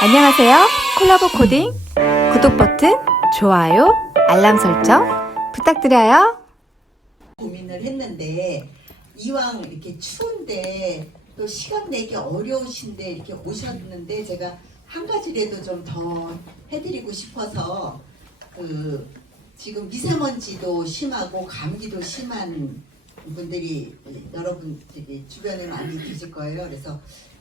안녕하세요. 콜라보 코딩 구독 버튼, 좋아요, 알람 설정 부탁드려요. 고민을 했는데 이왕 이렇게 추운데 또 시간 내기 어려우신데 이렇게 오셨는데 제가 한 가지라도 좀 더 해드리고 싶어서 지금 미세먼지도 심하고 감기도 심한 분들이 여러분 주변에 많이 계실 거예요. 그래서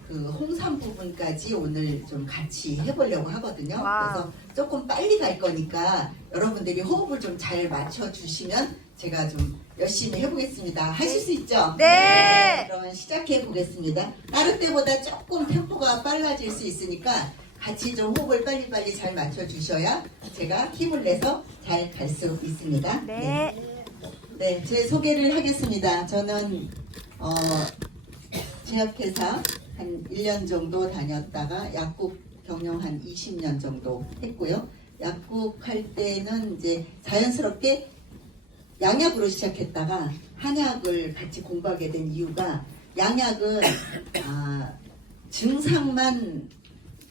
홍삼 부분까지 오늘 좀 같이 해보려고 하거든요. 그래서 조금 빨리 갈 거니까 여러분들이 호흡을 좀 잘 맞춰주시면 제가 좀 열심히 해보겠습니다. 하실 수 있죠? 네. 그러면 시작해 보겠습니다. 다른 때보다 조금 템포가 빨라질 수 있으니까 같이 좀 호흡을 빨리빨리 잘 맞춰주셔야 제가 힘을 내서 잘 갈 수 있습니다. 네, 제 소개를 하겠습니다. 저는 제약회사 한 1년 정도 다녔다가 약국 경영 한 20년 정도 했고요. 약국 할 때는 이제 자연스럽게 양약으로 시작했다가 한약을 같이 공부하게 된 이유가 양약은 증상만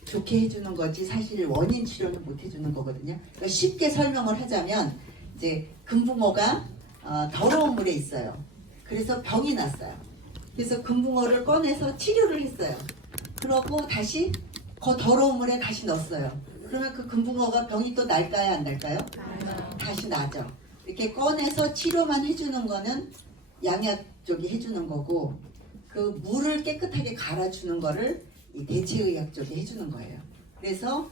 좋게 해주는 거지 사실 원인 치료는 못 해주는 거거든요. 그러니까 쉽게 설명을 하자면 이제 금붕어가 더러운 물에 있어요. 그래서 병이 났어요. 그래서 금붕어를 꺼내서 치료를 했어요. 그러고 다시 그 더러운 물에 다시 넣었어요. 그러면 그 금붕어가 병이 또 날까요, 안 날까요? 다시 나죠. 이렇게 꺼내서 치료만 해주는 거는 양약 쪽이 해주는 거고, 그 물을 깨끗하게 갈아주는 거를 이 대체의학 쪽이 해주는 거예요. 그래서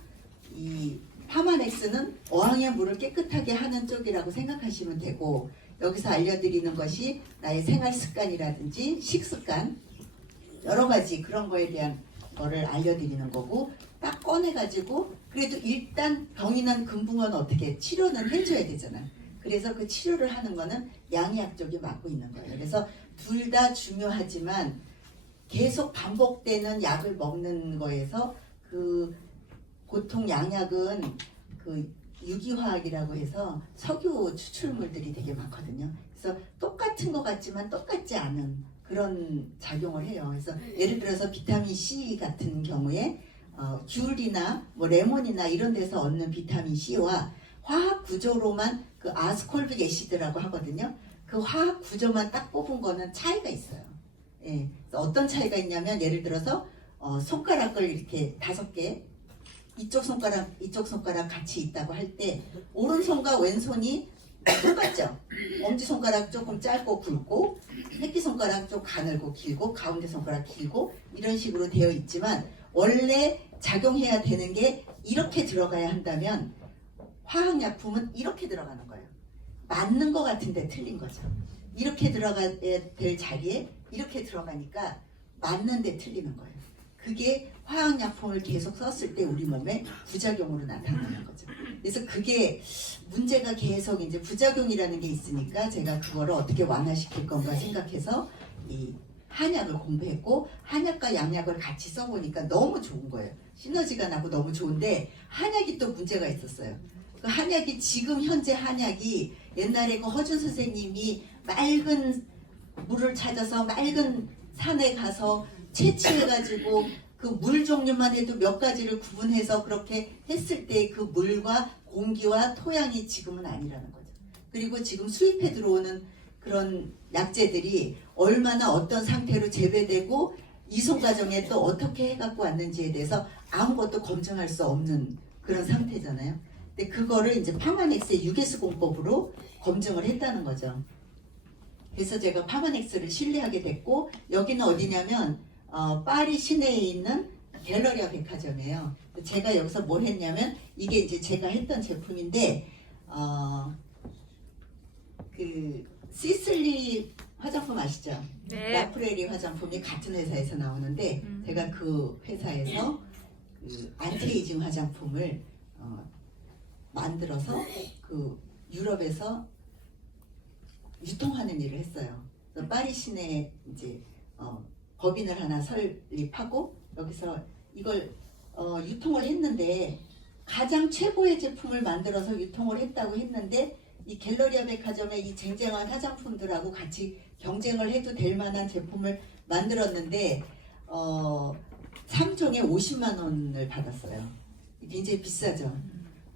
이 파마넥스는 어항의 물을 깨끗하게 하는 쪽이라고 생각하시면 되고, 여기서 알려드리는 것이 나의 생활 습관이라든지 식습관 여러 가지 그런 거에 대한 거를 알려드리는 거고, 딱 꺼내가지고 그래도 일단 병이 난 금붕어는 어떻게 치료는 해줘야 되잖아요. 그래서 그 치료를 하는 거는 양약 쪽이 맡고 있는 거예요. 그래서 둘 다 중요하지만 계속 반복되는 약을 먹는 거에서 보통 양약은 유기화학이라고 해서 석유 추출물들이 되게 많거든요. 그래서 똑같은 것 같지만 똑같지 않은 그런 작용을 해요. 그래서 예를 들어서 비타민 C 같은 경우에 귤이나 뭐 레몬이나 이런 데서 얻는 비타민 C와 화학 구조로만 그 아스콜빅 애시드라고 하거든요. 그 화학 구조만 딱 뽑은 거는 차이가 있어요. 예. 어떤 차이가 있냐면 예를 들어서 손가락을 이렇게 5개 이쪽 손가락 같이 있다고 할 때 오른손과 왼손이 똑같죠. 엄지손가락 조금 짧고 굵고 새끼손가락 좀 가늘고 길고 가운데 손가락 길고 이런 식으로 되어 있지만 원래 작용해야 되는 게 이렇게 들어가야 한다면 화학약품은 이렇게 들어가는 거예요. 맞는 것 같은데 틀린 거죠. 이렇게 들어가야 될 자리에 이렇게 들어가니까 맞는데 틀리는 거예요. 그게 화학약품을 계속 썼을 때 우리 몸에 부작용으로 나타나는 거죠. 그래서 그게 문제가 계속 이제 부작용이라는 게 있으니까 제가 그거를 어떻게 완화시킬 건가 생각해서 이 한약을 공부했고 한약과 양약을 같이 써보니까 너무 좋은 거예요. 시너지가 나고 너무 좋은데 한약이 또 문제가 있었어요. 그 한약이 지금 현재 한약이 옛날에 그 허준 선생님이 맑은 물을 찾아서 맑은 산에 가서 채취해가지고 그 물 종류만 해도 몇 가지를 구분해서 그렇게 했을 때 그 물과 공기와 토양이 지금은 아니라는 거죠. 그리고 지금 수입해 들어오는 그런 약재들이 얼마나 어떤 상태로 재배되고 이송 과정에 또 어떻게 해갖고 왔는지에 대해서 아무것도 검증할 수 없는 그런 상태잖아요. 근데 그거를 이제 파마넥스의 유게스 공법으로 검증을 했다는 거죠. 그래서 제가 파마넥스를 신뢰하게 됐고 여기는 어디냐면 파리 시내에 있는 갤러리아 백화점이에요. 제가 여기서 뭘 했냐면 이게 이제 제가 했던 제품인데 그 시슬리 화장품 아시죠? 네. 라프레리 화장품이 같은 회사에서 나오는데 제가 그 회사에서 그 안티에이징 화장품을 만들어서 그 유럽에서 유통하는 일을 했어요. 파리 시내에 이제 법인을 하나 설립하고 여기서 이걸 유통을 했는데 가장 최고의 제품을 만들어서 유통을 했다고 했는데 이 갤러리아 백화점의 이 쟁쟁한 화장품들하고 같이 경쟁을 해도 될 만한 제품을 만들었는데 3종에 50만 원을 받았어요. 굉장히 비싸죠.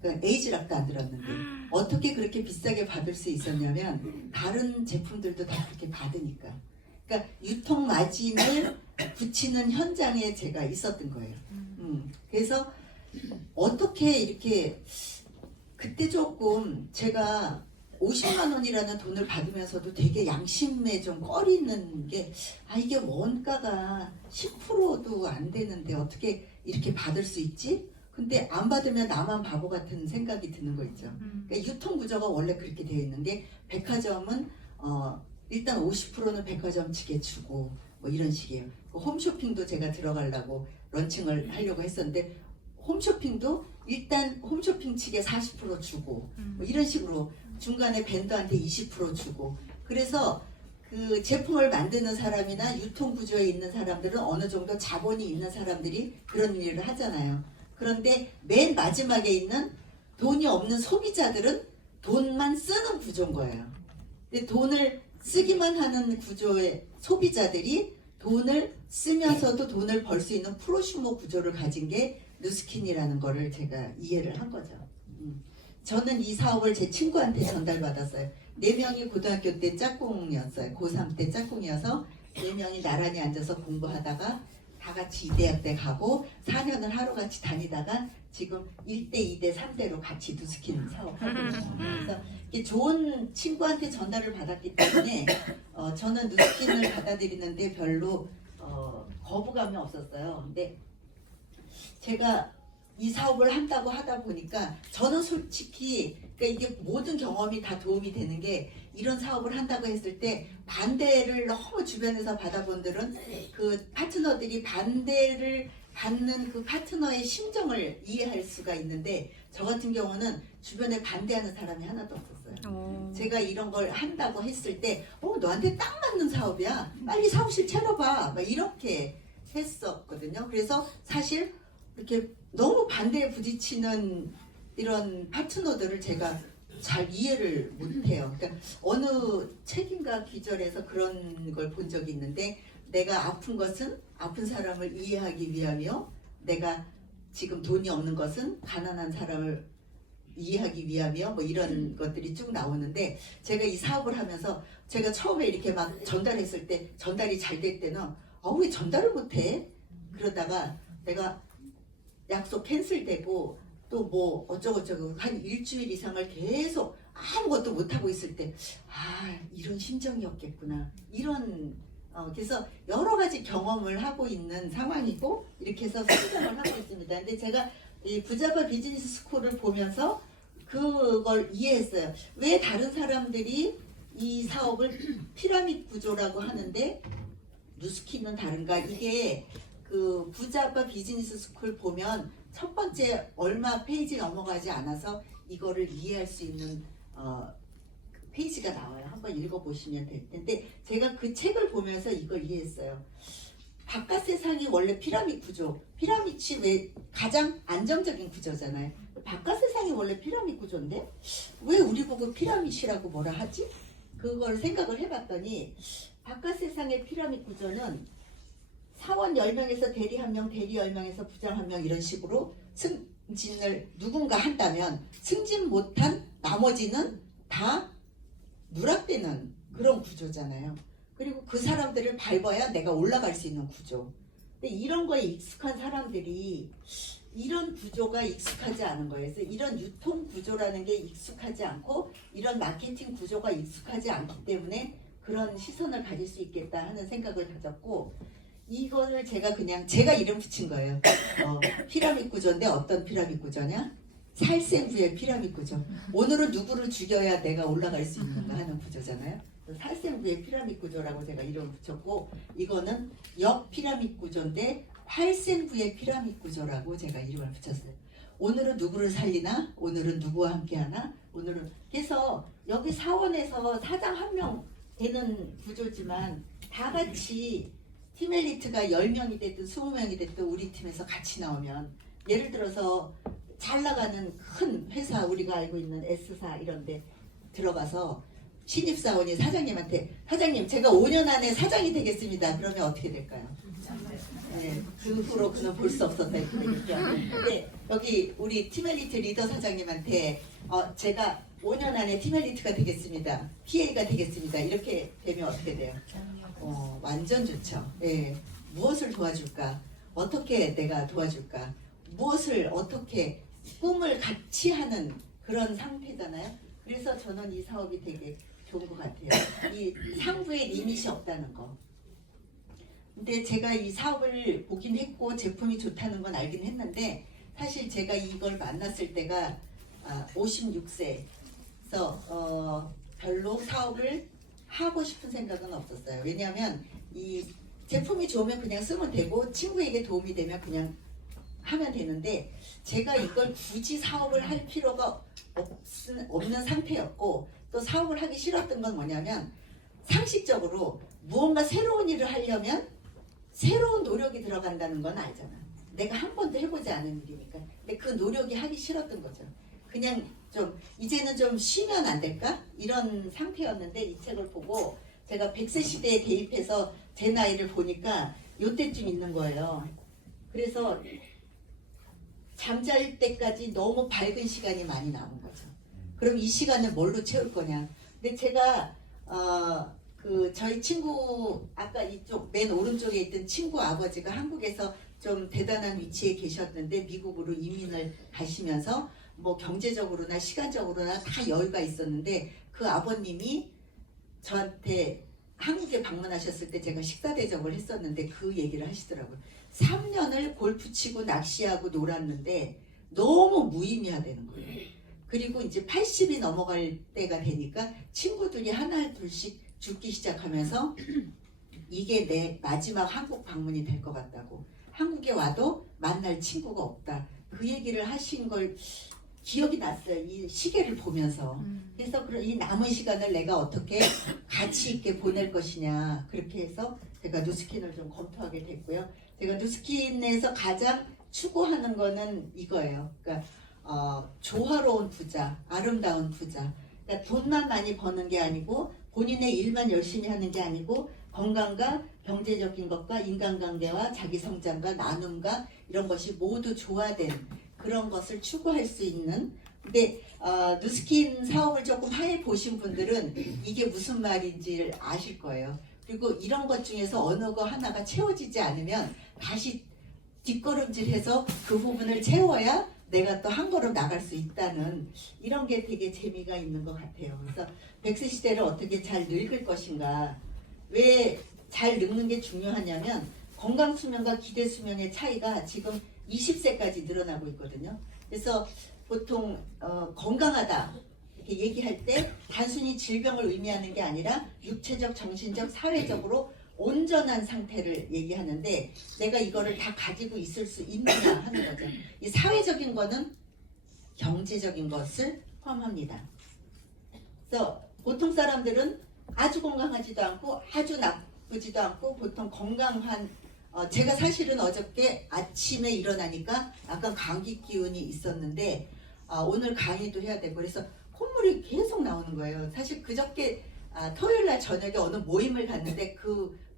그러니까 에이즈락도 안 들었는데 어떻게 그렇게 비싸게 받을 수 있었냐면 다른 제품들도 다 그렇게 받으니까. 그러니까 유통 마진을 붙이는 현장에 제가 있었던 거예요. 그래서 어떻게 이렇게 그때 조금 제가 50만 원이라는 돈을 받으면서도 되게 양심에 좀 꺼리는 게 이게 원가가 10%도 안 되는데 어떻게 이렇게 받을 수 있지? 근데 안 받으면 나만 바보 같은 생각이 드는 거 있죠. 그러니까 유통 구조가 원래 그렇게 되어 있는 게 백화점은 일단 50%는 백화점 측에 주고 뭐 이런 식이에요. 홈쇼핑도 제가 들어가려고 런칭을 하려고 했었는데 홈쇼핑도 일단 홈쇼핑 측에 40% 주고 뭐 이런 식으로 중간에 밴더한테 20% 주고 그래서 그 제품을 만드는 사람이나 유통 구조에 있는 사람들은 어느 정도 자본이 있는 사람들이 그런 일을 하잖아요. 그런데 맨 마지막에 있는 돈이 없는 소비자들은 돈만 쓰는 구조인 거예요. 근데 돈을 쓰기만 하는 구조의 소비자들이 돈을 쓰면서도 돈을 벌 수 있는 프로슈머 구조를 가진 게 누스킨이라는 거를 제가 이해를 한 거죠. 저는 이 사업을 제 친구한테 전달받았어요. 4명이 고등학교 때 짝꿍이었어요. 고3 때 짝꿍이어서 4명이 나란히 앉아서 공부하다가 다 같이 이대학 때 가고 4년을 하루같이 다니다가 지금 1대, 2대, 3대로 같이 누스킨 사업하고 있어요. 그래서 이게 좋은 친구한테 전달을 받았기 때문에 저는 누스킨을 받아들이는데 별로 거부감이 없었어요. 근데 제가 이 사업을 한다고 하다 보니까 저는 솔직히 그러니까 이게 모든 경험이 다 도움이 되는 게 이런 사업을 한다고 했을 때 반대를 너무 주변에서 받아본들은 그 파트너들이 반대를 받는 그 파트너의 심정을 이해할 수가 있는데 저 같은 경우는 주변에 반대하는 사람이 하나도 없었어요. 제가 이런 걸 한다고 했을 때 너한테 딱 맞는 사업이야. 빨리 사무실 차려봐. 막 이렇게 했었거든요. 그래서 사실 이렇게 너무 반대에 부딪히는 이런 파트너들을 제가 잘 이해를 못해요. 그러니까 어느 책인가 기절에서 그런 걸 본 적이 있는데 내가 아픈 것은 아픈 사람을 이해하기 위함이요. 내가 지금 돈이 없는 것은 가난한 사람을 이해하기 위함이요. 뭐 이런 것들이 쭉 나오는데 제가 이 사업을 하면서 제가 처음에 이렇게 막 전달했을 때 전달이 잘 될 때는 왜 전달을 못해? 그러다가 내가 약속 캔슬되고 또 뭐 어쩌고저쩌고 한 일주일 이상을 계속 아무것도 못하고 있을 때 이런 심정이었겠구나 이런 그래서 여러 가지 경험을 하고 있는 상황이고 이렇게 해서 성장을 하고 있습니다. 근데 제가 이 부자바 비즈니스 스쿨을 보면서 그걸 이해했어요. 왜 다른 사람들이 이 사업을 피라미드 구조라고 하는데 누스킨은 다른가? 이게 그 부자바 비즈니스 스쿨 보면 첫 번째 얼마 페이지 넘어가지 않아서 이거를 이해할 수 있는 페이지가 나와요. 한번 읽어보시면 될 텐데 제가 그 책을 보면서 이걸 이해했어요. 바깥 세상이 원래 피라미드 구조, 피라미드이 왜 가장 안정적인 구조잖아요. 바깥 세상이 원래 피라미드 구조인데 왜 우리 보고 피라미드라고 뭐라 하지? 그걸 생각을 해봤더니 바깥 세상의 피라미드 구조는 사원 10명에서 대리 1명, 대리 10명에서 부장 1명 이런 식으로 승진을 누군가 한다면 승진 못한 나머지는 다 누락되는 그런 구조잖아요. 그리고 그 사람들을 밟아야 내가 올라갈 수 있는 구조. 근데 이런 거에 익숙한 사람들이 이런 구조가 익숙하지 않은 거예요. 그래서 이런 유통 구조라는 게 익숙하지 않고 이런 마케팅 구조가 익숙하지 않기 때문에 그런 시선을 가질 수 있겠다 하는 생각을 가졌고 이거를 제가 그냥 제가 이름 붙인 거예요. 피라미드 구조인데 어떤 피라미드 구조냐? 살생부의 피라미드 구조. 오늘은 누구를 죽여야 내가 올라갈 수 있는가 하는 구조잖아요. 살생부의 피라미드 구조라고 제가 이름을 붙였고 이거는 역 피라미드 구조인데 활생부의 피라미드 구조라고 제가 이름을 붙였어요. 오늘은 누구를 살리나? 오늘은 누구와 함께하나? 오늘은 그래서 여기 사원에서 사장 1명 되는 구조지만 다 같이 팀 엘리트가 10명이 됐든 20명이 됐든 우리 팀에서 같이 나오면 예를 들어서 잘 나가는 큰 회사 우리가 알고 있는 S사 이런 데 들어가서 신입사원이 사장님한테 사장님 제가 5년 안에 사장이 되겠습니다. 그러면 어떻게 될까요? 네, 그 후로 그는 볼 수 없었다 이렇게 되겠죠. 근데 여기 우리 팀엘리트 리더 사장님한테 제가 5년 안에 팀엘리트가 되겠습니다. PA가 되겠습니다. 이렇게 되면 어떻게 돼요? 완전 좋죠. 예. 무엇을 도와줄까? 어떻게 내가 도와줄까? 무엇을 어떻게 꿈을 같이 하는 그런 상태잖아요. 그래서 저는 이 사업이 되게 좋은 것 같아요. 이 상부에 리밋이 없다는 거. 근데 제가 이 사업을 보긴 했고 제품이 좋다는 건 알긴 했는데 사실 제가 이걸 만났을 때가 56세에서 별로 사업을 하고 싶은 생각은 없었어요. 왜냐하면 이 제품이 좋으면 그냥 쓰면 되고 친구에게 도움이 되면 그냥 하면 되는데 제가 이걸 굳이 사업을 할 필요가 없는 상태였고 또 사업을 하기 싫었던 건 뭐냐면 상식적으로 무언가 새로운 일을 하려면 새로운 노력이 들어간다는 건 알잖아. 내가 한 번도 해보지 않은 일이니까. 근데 그 노력이 하기 싫었던 거죠. 그냥 좀 이제는 좀 쉬면 안 될까? 이런 상태였는데 이 책을 보고 제가 100세 시대에 대입해서 제 나이를 보니까 요때쯤 있는 거예요. 그래서 잠잘 때까지 너무 밝은 시간이 많이 남은 거죠. 그럼 이 시간을 뭘로 채울 거냐? 근데 제가 저희 친구 아까 이쪽 맨 오른쪽에 있던 친구 아버지가 한국에서 좀 대단한 위치에 계셨는데 미국으로 이민을 가시면서 뭐 경제적으로나 시간적으로나 다 여유가 있었는데 그 아버님이 저한테 한국에 방문하셨을 때 제가 식사 대접을 했었는데 그 얘기를 하시더라고요. 3년을 골프 치고 낚시하고 놀았는데 너무 무의미하다는 거예요. 그리고 이제 80이 넘어갈 때가 되니까 친구들이 하나 둘씩 죽기 시작하면서 이게 내 마지막 한국 방문이 될 것 같다고. 한국에 와도 만날 친구가 없다. 그 얘기를 하신 걸 기억이 났어요. 이 시계를 보면서. 그래서 이 남은 시간을 내가 어떻게 가치 있게 보낼 것이냐. 그렇게 해서 제가 누스킨을 좀 검토하게 됐고요. 제가 누스킨에서 가장 추구하는 거는 이거예요. 그러니까 조화로운 부자, 아름다운 부자. 그러니까 돈만 많이 버는 게 아니고 본인의 일만 열심히 하는 게 아니고 건강과 경제적인 것과 인간관계와 자기 성장과 나눔과 이런 것이 모두 조화된 그런 것을 추구할 수 있는. 근데 누스킨 사업을 조금 하해 보신 분들은 이게 무슨 말인지 아실 거예요. 그리고 이런 것 중에서 어느 거 하나가 채워지지 않으면 다시 뒷걸음질해서 그 부분을 채워야 내가 또 한 걸음 나갈 수 있다는 이런 게 되게 재미가 있는 것 같아요. 그래서 100세 시대를 어떻게 잘 늙을 것인가. 왜 잘 늙는 게 중요하냐면 건강 수명과 기대 수명의 차이가 지금 20세까지 늘어나고 있거든요. 그래서 보통 건강하다 이렇게 얘기할 때 단순히 질병을 의미하는 게 아니라 육체적, 정신적, 사회적으로 온전한 상태를 얘기하는데 내가 이거를 다 가지고 있을 수 있느냐 하는 거죠. 이 사회적인 거는 경제적인 것을 포함합니다. 그래서 보통 사람들은 아주 건강하지도 않고 아주 나쁘지도 않고 보통 건강한 제가 사실은 어저께 아침에 일어나니까 약간 감기 기운이 있었는데 오늘 강의도 해야 되고 그래서 콧물이 계속 나오는 거예요. 사실 그저께 토요일 날 저녁에 어느 모임을 갔는데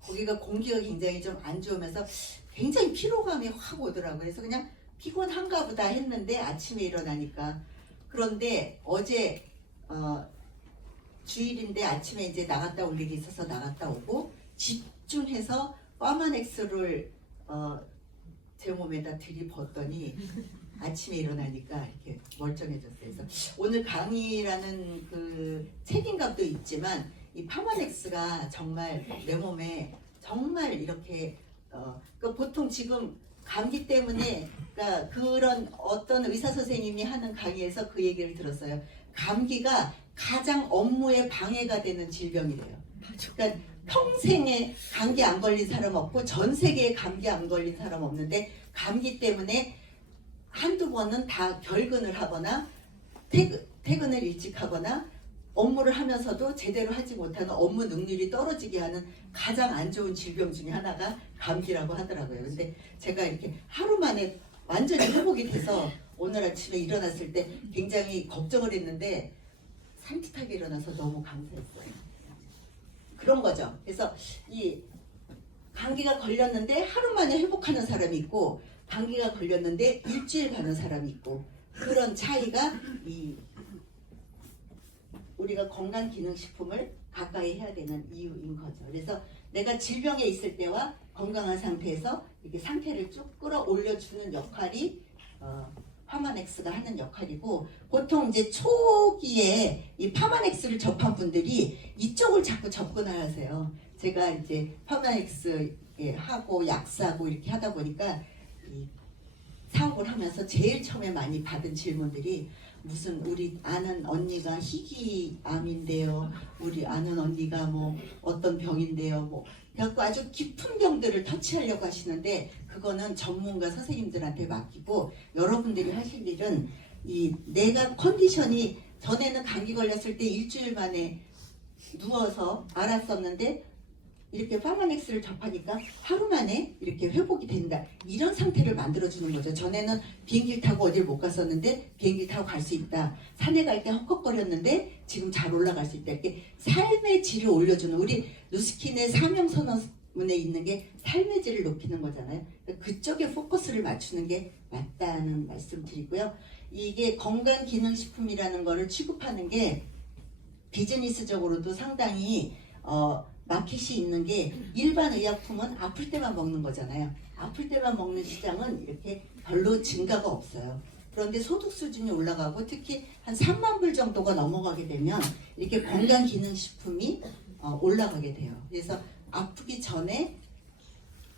거기가 공기가 굉장히 좀 안 좋으면서 굉장히 피로감이 확 오더라고요. 그래서 그냥 피곤한가 보다 했는데 아침에 일어나니까. 그런데 어제 주일인데 아침에 이제 나갔다 올 일이 있어서 나갔다 오고 집중해서 파마넥스를 제 몸에다 들이붓더니 아침에 일어나니까 이렇게 멀쩡해졌어요. 그래서 오늘 강의라는 그 책임감도 있지만 이 파마넥스가 정말 내 몸에 정말 이렇게 그러니까 보통 지금 감기 때문에 그러니까 그런 어떤 의사 선생님이 하는 강의에서 그 얘기를 들었어요. 감기가 가장 업무에 방해가 되는 질병이래요. 그러니까 평생에 감기 안 걸린 사람 없고 전 세계에 감기 안 걸린 사람 없는데 감기 때문에 한두 번은 다 결근을 하거나 퇴근을 일찍 하거나 업무를 하면서도 제대로 하지 못하는 업무 능률이 떨어지게 하는 가장 안 좋은 질병 중에 하나가 감기라고 하더라고요. 근데 제가 이렇게 하루 만에 완전히 회복이 돼서 오늘 아침에 일어났을 때 굉장히 걱정을 했는데 산뜻하게 일어나서 너무 감사했어요. 그런 거죠. 그래서 이 감기가 걸렸는데 하루 만에 회복하는 사람이 있고 감기가 걸렸는데 일주일 가는 사람이 있고 그런 차이가 우리가 건강기능식품을 가까이 해야 되는 이유인 거죠. 그래서 내가 질병에 있을 때와 건강한 상태에서 이렇게 상태를 쭉 끌어올려주는 역할이 파마넥스가 하는 역할이고 보통 이제 초기에 이 파마넥스를 접한 분들이 이쪽을 자꾸 접근을 하세요. 제가 이제 파마넥스 하고 약사고 이렇게 하다 보니까 이 사업을 하면서 제일 처음에 많이 받은 질문들이 무슨 우리 아는 언니가 희귀암인데요. 우리 아는 언니가 뭐 어떤 병인데요. 뭐 그래갖고 아주 깊은 병들을 터치하려고 하시는데 그거는 전문가 선생님들한테 맡기고 여러분들이 하실 일은 이 내가 컨디션이 전에는 감기 걸렸을 때 일주일 만에 누워서 알았었는데 이렇게 파마넥스를 접하니까 하루 만에 이렇게 회복이 된다. 이런 상태를 만들어주는 거죠. 전에는 비행기를 타고 어딜 못 갔었는데 비행기 타고 갈 수 있다. 산에 갈 때 헉헉거렸는데 지금 잘 올라갈 수 있다. 이렇게 삶의 질을 올려주는 우리 누스킨의 사명선언문에 있는 게 삶의 질을 높이는 거잖아요. 그쪽에 포커스를 맞추는 게 맞다는 말씀 드리고요. 이게 건강기능식품이라는 거를 취급하는 게 비즈니스적으로도 상당히 마켓이 있는 게 일반 의약품은 아플 때만 먹는 거잖아요. 아플 때만 먹는 시장은 이렇게 별로 증가가 없어요. 그런데 소득 수준이 올라가고 특히 한 3만 불 정도가 넘어가게 되면 이렇게 건강기능식품이 올라가게 돼요. 그래서 아프기 전에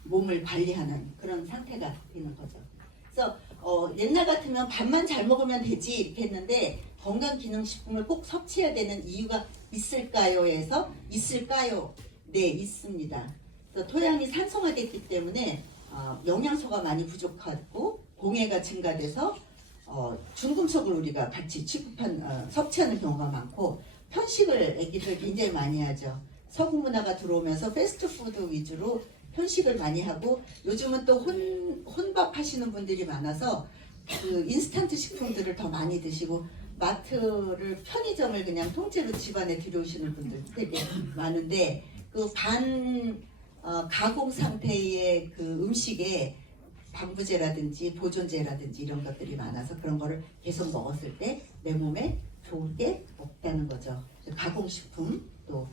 몸을 관리하는 그런 상태가 되는 거죠. 그래서 옛날 같으면 밥만 잘 먹으면 되지 이렇게 했는데 건강기능식품을 꼭 섭취해야 되는 이유가 있을까요? 해서 있을까요? 네, 있습니다. 그래서 토양이 산성화됐기 때문에 영양소가 많이 부족하고 공해가 증가돼서 중금속을 우리가 같이 섭취하는 경우가 많고 편식을 애기들 굉장히 많이 하죠. 서구 문화가 들어오면서 패스트푸드 위주로 편식을 많이 하고 요즘은 또 혼밥 하시는 분들이 많아서 그 인스턴트 식품들을 더 많이 드시고 마트를 편의점을 그냥 통째로 집안에 들여오시는 분들 되게 많은데 그 가공 상태의 그 음식에 방부제라든지 보존제라든지 이런 것들이 많아서 그런 거를 계속 먹었을 때 내 몸에 좋을 게 없다는 거죠. 가공식품 또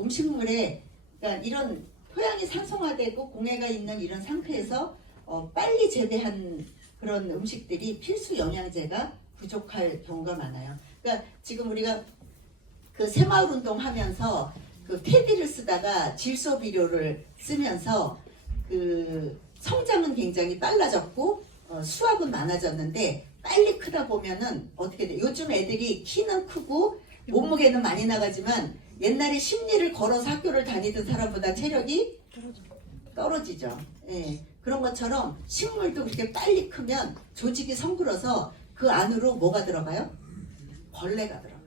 음식물에 그러니까 이런 토양이 산성화되고 공해가 있는 이런 상태에서 빨리 재배한 그런 음식들이 필수 영양제가 부족할 경우가 많아요. 그러니까 지금 우리가 그 새마을 운동 하면서 그 패디를 쓰다가 질소 비료를 쓰면서 그 성장은 굉장히 빨라졌고 수확은 많아졌는데 빨리 크다 보면은 어떻게 돼? 요즘 애들이 키는 크고 몸무게는 많이 나가지만 옛날에 10리를 걸어서 학교를 다니던 사람보다 체력이 떨어지죠. 예. 그런 것처럼 식물도 그렇게 빨리 크면 조직이 성글어서 그 안으로 뭐가 들어가요? 벌레가 들어가요.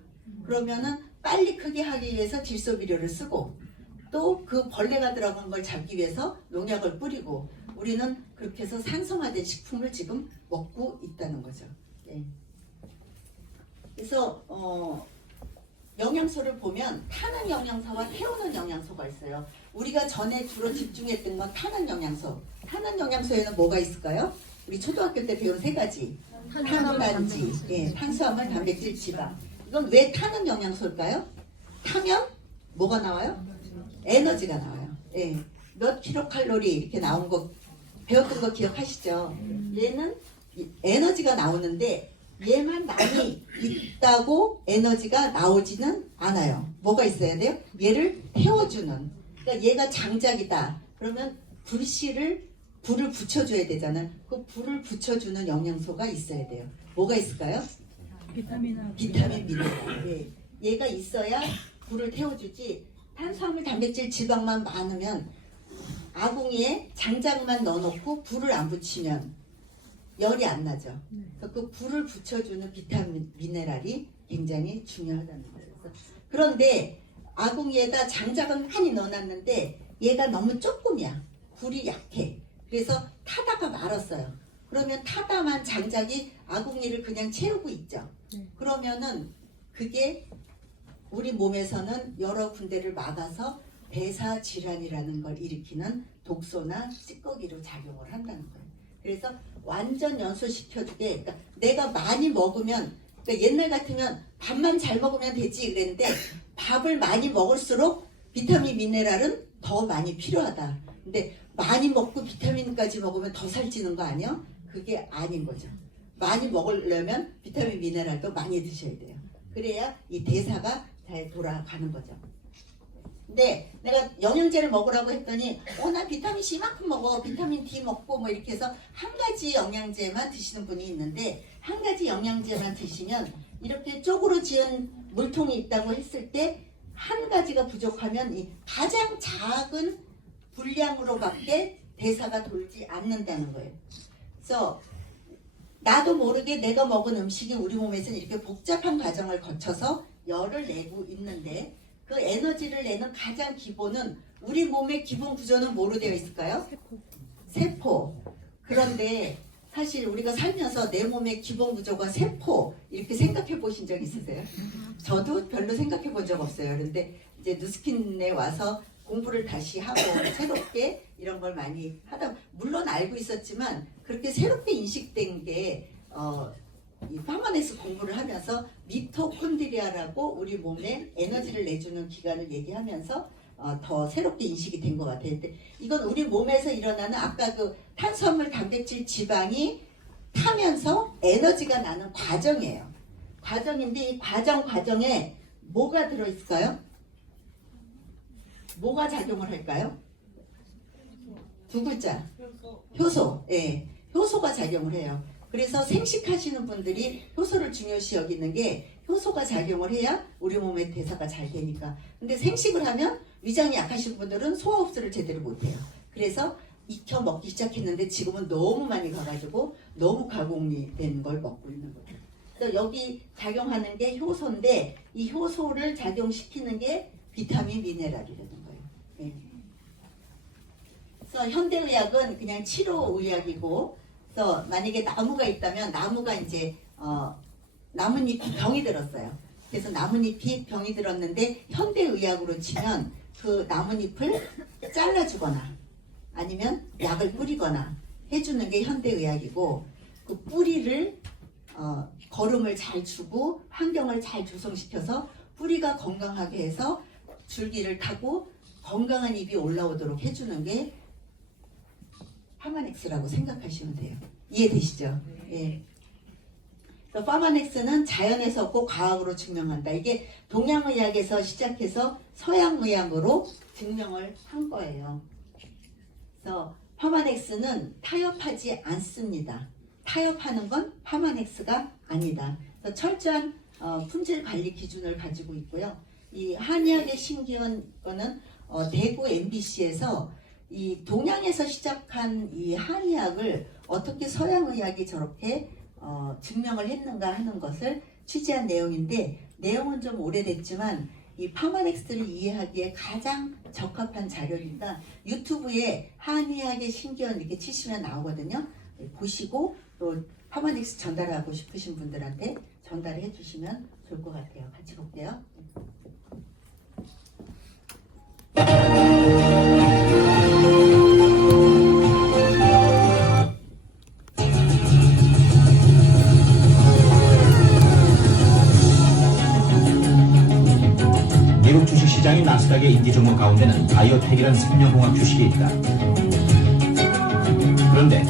그러면은 빨리 크게 하기 위해서 질소 비료를 쓰고 또 그 벌레가 들어간 걸 잡기 위해서 농약을 뿌리고 우리는 그렇게 해서 산성화된 식품을 지금 먹고 있다는 거죠. 예. 그래서 영양소를 보면 타는 영양소와 태우는 영양소가 있어요. 우리가 전에 주로 집중했던 건 타는 영양소. 타는 영양소에는 뭐가 있을까요? 우리 초등학교 때 배운 세 가지. 탄단지, 예, 탄수화물, 단백질, 지방. 이건 왜 타는 영양소일까요? 타면 뭐가 나와요? 에너지가 나와요. 예, 몇 킬로칼로리 이렇게 나온 거 배웠던 거 기억하시죠? 얘는 에너지가 나오는데 얘만 많이 있다고 에너지가 나오지는 않아요. 뭐가 있어야 돼요? 얘를 태워주는. 그러니까 얘가 장작이다. 그러면 불을 붙여줘야 되잖아요. 그 불을 붙여주는 영양소가 있어야 돼요. 뭐가 있을까요? 비타민, 미네랄. 예. 얘가 있어야 불을 태워주지. 탄수화물, 단백질, 지방만 많으면 아궁이에 장작만 넣어놓고 불을 안 붙이면 열이 안 나죠. 그 불을 붙여주는 비타민, 미네랄이 굉장히 중요하다는 거예요. 그런데 아궁이에다 장작은 많이 넣어놨는데 얘가 너무 조금이야. 불이 약해. 그래서 타다가 말았어요. 그러면 타다만 장작이 아궁이를 그냥 채우고 있죠. 그러면은 그게 우리 몸에서는 여러 군데를 막아서 대사 질환이라는 걸 일으키는 독소나 찌꺼기로 작용을 한다는 거예요. 그래서 완전 연소시켜주게, 그러니까 내가 많이 먹으면, 그러니까 옛날 같으면 밥만 잘 먹으면 되지 그랬는데 밥을 많이 먹을수록 비타민 미네랄은 더 많이 필요하다. 근데 많이 먹고 비타민까지 먹으면 더 살찌는 거 아니야? 그게 아닌 거죠. 많이 먹으려면 비타민 미네랄도 많이 드셔야 돼요. 그래야 이 대사가 잘 돌아가는 거죠. 근데 내가 영양제를 먹으라고 했더니 나 비타민 C 만큼 먹어, 비타민 D 먹고 뭐 이렇게 해서 한 가지 영양제만 드시는 분이 있는데, 한 가지 영양제만 드시면 이렇게 쪽으로 지은 물통이 있다고 했을 때 한 가지가 부족하면 이 가장 작은 분량으로밖에 대사가 돌지 않는다는 거예요. 그래서 나도 모르게 내가 먹은 음식이 우리 몸에서는 이렇게 복잡한 과정을 거쳐서 열을 내고 있는데, 그 에너지를 내는 가장 기본은 우리 몸의 기본 구조는 뭐로 되어 있을까요? 세포. 그런데 사실 우리가 살면서 내 몸의 기본 구조가 세포 이렇게 생각해 보신 적 있으세요? 저도 별로 생각해 본 적 없어요. 그런데 이제 누스킨에 와서 공부를 다시 하고 새롭게 이런 걸 많이 하다, 물론 알고 있었지만 그렇게 새롭게 인식된 게 이 파마넥스 공부를 하면서 미토콘드리아라고 우리 몸에 에너지를 내주는 기관을 얘기하면서 더 새롭게 인식이 된 것 같아요. 근데 이건 우리 몸에서 일어나는 아까 그 탄수화물, 단백질, 지방이 타면서 에너지가 나는 과정이에요. 과정인데 이 과정에 뭐가 들어있을까요? 뭐가 작용을 할까요? 두 글자. 효소. 예, 효소가 작용을 해요. 그래서 생식하시는 분들이 효소를 중요시 여기는 게, 효소가 작용을 해야 우리 몸의 대사가 잘 되니까. 근데 생식을 하면 위장이 약하신 분들은 소화 흡수를 제대로 못해요. 그래서 익혀 먹기 시작했는데 지금은 너무 많이 가가지고 너무 가공된 걸 먹고 있는 거예요. 그래서 여기 작용하는 게 효소인데, 이 효소를 작용시키는 게 비타민 미네랄이라는 거예요. 네. 그래서 현대의학은 그냥 치료의학이고, 그래서 만약에 나무가 있다면 나무가 이제 나뭇잎이 병이 들었어요. 그래서 나뭇잎이 병이 들었는데 현대의학으로 치면 그 나뭇잎을 잘라주거나 아니면 약을 뿌리거나 해주는 게 현대의학이고, 그 뿌리를 거름을 잘 주고 환경을 잘 조성시켜서 뿌리가 건강하게 해서 줄기를 타고 건강한 잎이 올라오도록 해주는 게 파마넥스라고 생각하시면 돼요. 이해되시죠? 예. 그래서 파마넥스는 자연에서 없고 과학으로 증명한다. 이게 동양의학에서 시작해서 서양의학으로 증명을 한 거예요. 그래서 파마넥스는 타협하지 않습니다. 타협하는 건 파마넥스가 아니다. 그래서 철저한 품질 관리 기준을 가지고 있고요. 이 한의학의 신기한 거는 대구 MBC에서 이 동양에서 시작한 이 한의학을 어떻게 서양의학이 저렇게 증명을 했는가 하는 것을 취재한 내용인데, 내용은 좀 오래됐지만 이 파마넥스를 이해하기에 가장 적합한 자료니까 유튜브에 한의학의 신기원 이렇게 치시면 나오거든요. 보시고 또 파마넥스 전달하고 싶으신 분들한테 전달해 주시면 좋을 것 같아요. 같이 볼게요. 미국 주식시장인 나스닥의 인기 종목 가운데는 바이오텍이라는 생명공학 주식이 있다. 그런데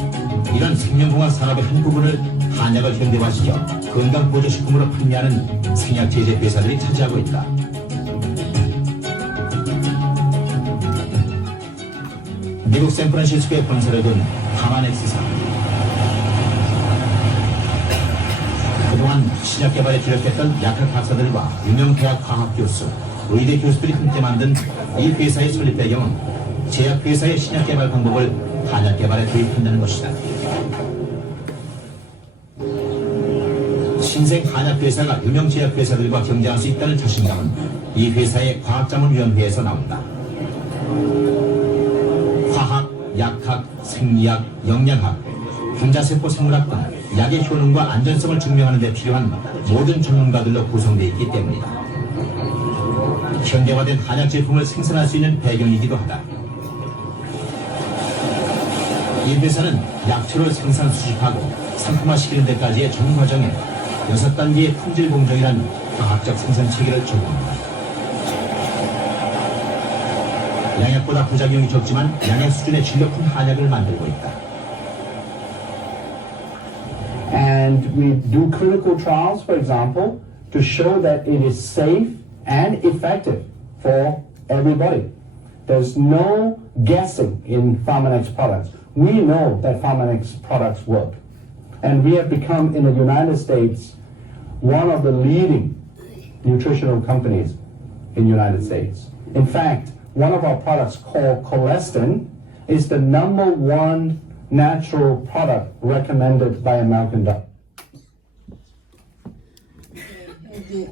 이런 생명공학 산업의 한 부분을 한약을 현대화시켜 건강보조식품으로 판매하는 생약제제 회사들이 차지하고 있다. 미국 샌프란시스코에 본사를 둔 파마넥스사. 그동안 신약 개발에 주력했던 약학 박사들과 유명 대학 과학 교수, 의대 교수들이 함께 만든 이 회사의 설립 배경은 제약회사의 신약 개발 방법을 한약 개발에 도입한다는 것이다. 신생 한약회사가 유명 제약회사들과 경쟁할 수 있다는 자신감은 이 회사의 과학자문위원회에서 나온다. 화학, 약학, 생리학, 영양학, 분자세포 생물학 등 약의 효능과 안전성을 증명하는 데 필요한 모든 전문가들로 구성되어 있기 때문이다. 현대화된 한약 제품을 생산할 수 있는 배경이기도 하다. 이 회사는 약초를 생산 수집하고 상품화시키는 데까지의 전 과정에 6단계의 품질 공정이라는 과학적 생산 체계를 적용한다. 양약보다 부작용이 적지만 양약 수준의 질 높은 한약을 만들고 있다. And we do clinical trials, for example, to show that it is safe and effective for everybody. There's no guessing in Pharmanex products. We know that Pharmanex products work. And we have become, in the United States, one of the leading nutritional companies in the United States. In fact, one of our products called Colestin is the #1 natural product recommended by American doctors. 이제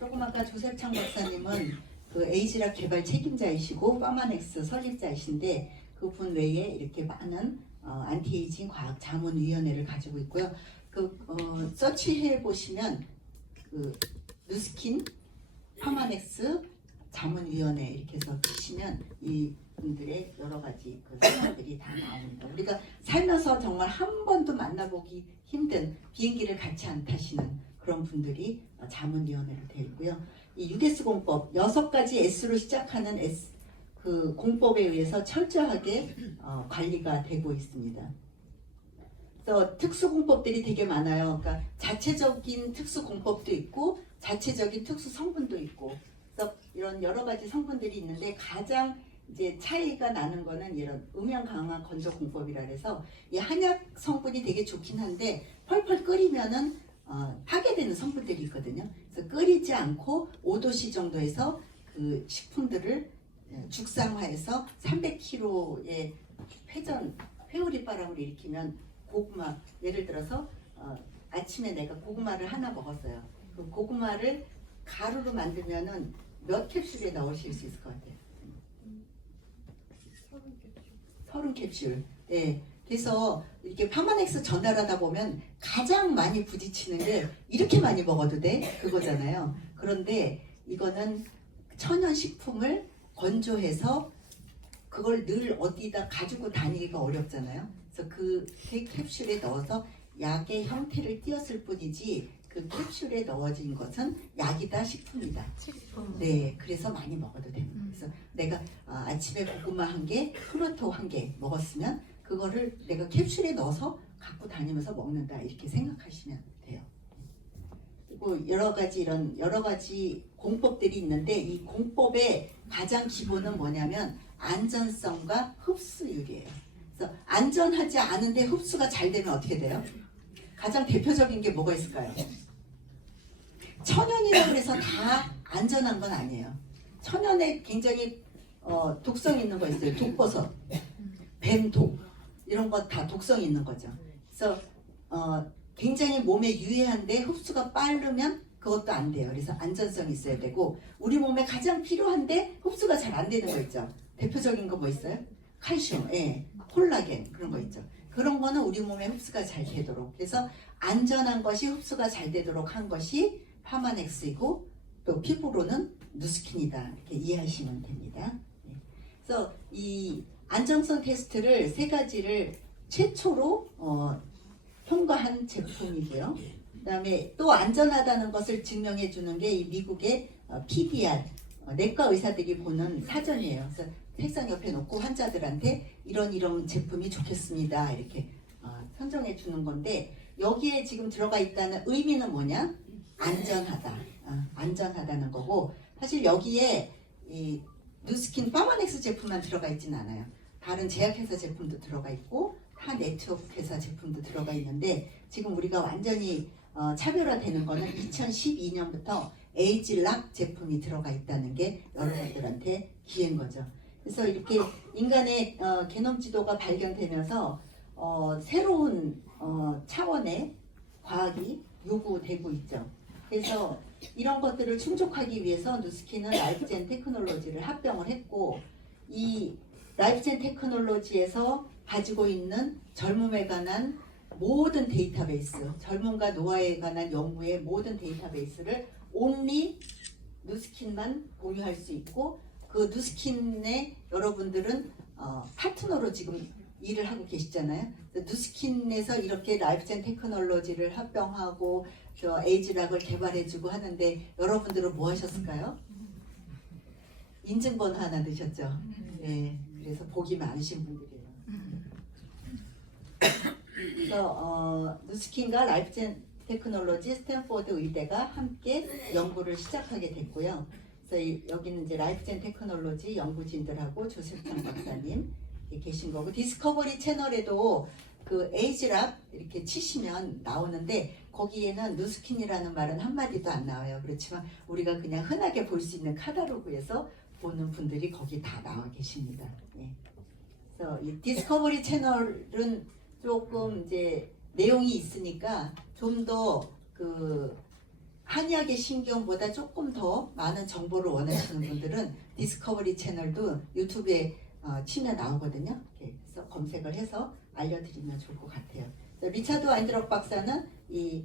조금 아까 조셉창 박사님은 그 에이즈락 개발 책임자이시고 파마넥스 설립자이신데 그분 외에 이렇게 많은 안티에이징 과학 자문위원회를 가지고 있고요. 서치해 보시면 그 누스킨 파마넥스 자문위원회 이렇게 해서 치시면 이 분들의 여러 가지 그 설명들이 다 나옵니다. 우리가 살면서 정말 한 번도 만나보기 힘든 비행기를 같이 안 타시는 그런 분들이 자문위원회로 되어 있고요. 이 6S 공법 6가지 S로 시작하는 그 공법에 의해서 철저하게 관리가 되고 있습니다. 그래서 특수 공법들이 되게 많아요. 그러니까 자체적인 특수 공법도 있고 자체적인 특수 성분도 있고 그래서 이런 여러 가지 성분들이 있는데 가장 이제 차이가 나는 거는 이런 음영 강화 건조 공법이라 해서 이 한약 성분이 되게 좋긴 한데 펄펄 끓이면은 파괴되는 성분들이 있거든요. 그래서 끓이지 않고 5도씨 정도에서 그 식품들을 죽상화해서 300kg의 회오리 바람을 일으키면 고구마 예를 들어서 아침에 내가 고구마를 하나 먹었어요. 그 고구마를 가루로 만들면은 몇 캡슐에 넣으실 수 있을 것 같아요? 30캡슐. 네. 그래서 이렇게 파마넥스 전달하다 보면 가장 많이 부딪히는 게 이렇게 많이 먹어도 돼? 그거잖아요. 그런데 이거는 천연식품을 건조해서 그걸 늘 어디다 가지고 다니기가 어렵잖아요. 그래서 그 캡슐에 넣어서 약의 형태를 띄었을 뿐이지 그 캡슐에 넣어진 것은 약이다 식품이다. 네, 그래서 많이 먹어도 됩니다. 그래서 내가 아침에 고구마 1개, 프로토 1개 먹었으면 그거를 내가 캡슐에 넣어서 갖고 다니면서 먹는다 이렇게 생각하시면 돼요. 그리고 여러 가지 공법들이 있는데 이 공법의 가장 기본은 뭐냐면 안전성과 흡수율이에요. 그래서 안전하지 않은데 흡수가 잘 되면 어떻게 돼요? 가장 대표적인 게 뭐가 있을까요? 천연이라고 해서 다 안전한 건 아니에요. 천연에 굉장히 독성 있는 거 있어요. 독버섯, 뱀독 이런 거 다 독성이 있는 거죠. 그래서 굉장히 몸에 유해한데 흡수가 빠르면 그것도 안 돼요. 그래서 안전성이 있어야 되고 우리 몸에 가장 필요한데 흡수가 잘 안 되는 거 있죠. 대표적인 거 뭐 있어요? 칼슘, 콜라겐 그런 거 있죠. 그런 거는 우리 몸에 흡수가 잘 되도록 그래서 안전한 것이 흡수가 잘 되도록 한 것이 파마넥스이고 또 피부로는 누스킨이다 이렇게 이해하시면 됩니다. 그래서 이 안정성 테스트를 3가지를 최초로 통과한 제품이고요. 그다음에 또 안전하다는 것을 증명해 주는 게 이 미국의 PDR 내과 의사들이 보는 사전이에요. 그래서 책상 옆에 놓고 환자들한테 이런 제품이 좋겠습니다 이렇게 선정해 주는 건데 여기에 지금 들어가 있다는 의미는 뭐냐? 안전하다. 안전하다는 거고 사실 여기에 이 누스킨 파마넥스 제품만 들어가 있지는 않아요. 다른 제약회사 제품도 들어가 있고 타 네트워크 회사 제품도 들어가 있는데 지금 우리가 완전히 차별화되는 거는 2012년부터 에이즈락 제품이 들어가 있다는 게 여러분들한테 기회인 거죠. 그래서 이렇게 인간의 게놈 지도가 발견되면서 새로운 차원의 과학이 요구되고 있죠. 그래서 이런 것들을 충족하기 위해서 누스킨은 라이프젠 테크놀로지를 합병을 했고 이 라이프젠 테크놀로지에서 가지고 있는 젊음에 관한 모든 데이터베이스, 젊음과 노화에 관한 연구의 모든 데이터베이스를 온리 누스킨만 공유할 수 있고 그 누스킨에 여러분들은 파트너로 지금 일을 하고 계시잖아요. 누스킨에서 이렇게 라이프젠 테크놀로지를 합병하고 저 에이지락을 개발해주고 하는데 여러분들은 뭐 하셨을까요? 인증번호 하나 넣으셨죠? 네, 그래서 복이 많으신 분들이에요. 그래서 누스킨과 라이프젠 테크놀로지 스탠포드 의대가 함께 연구를 시작하게 됐고요. 그래서 여기는 이제 라이프젠 테크놀로지 연구진들하고 조셉창 박사님 계신 거고 디스커버리 채널에도 그 에이지랍 이렇게 치시면 나오는데 거기에는 누스킨이라는 말은 한마디도 안 나와요. 그렇지만 우리가 그냥 흔하게 볼 수 있는 카탈로그에서 보는 분들이 거기 다 나와 계십니다. 네. 그래서 이 디스커버리 채널은 조금 이제 내용이 있으니까 좀 더 그 한의학의 신경보다 조금 더 많은 정보를 원하시는 분들은 디스커버리 채널도 유튜브에 치면 나오거든요. 그래서 검색을 해서 알려드리면 좋을 것 같아요. 리차드 와인드럭 박사는 이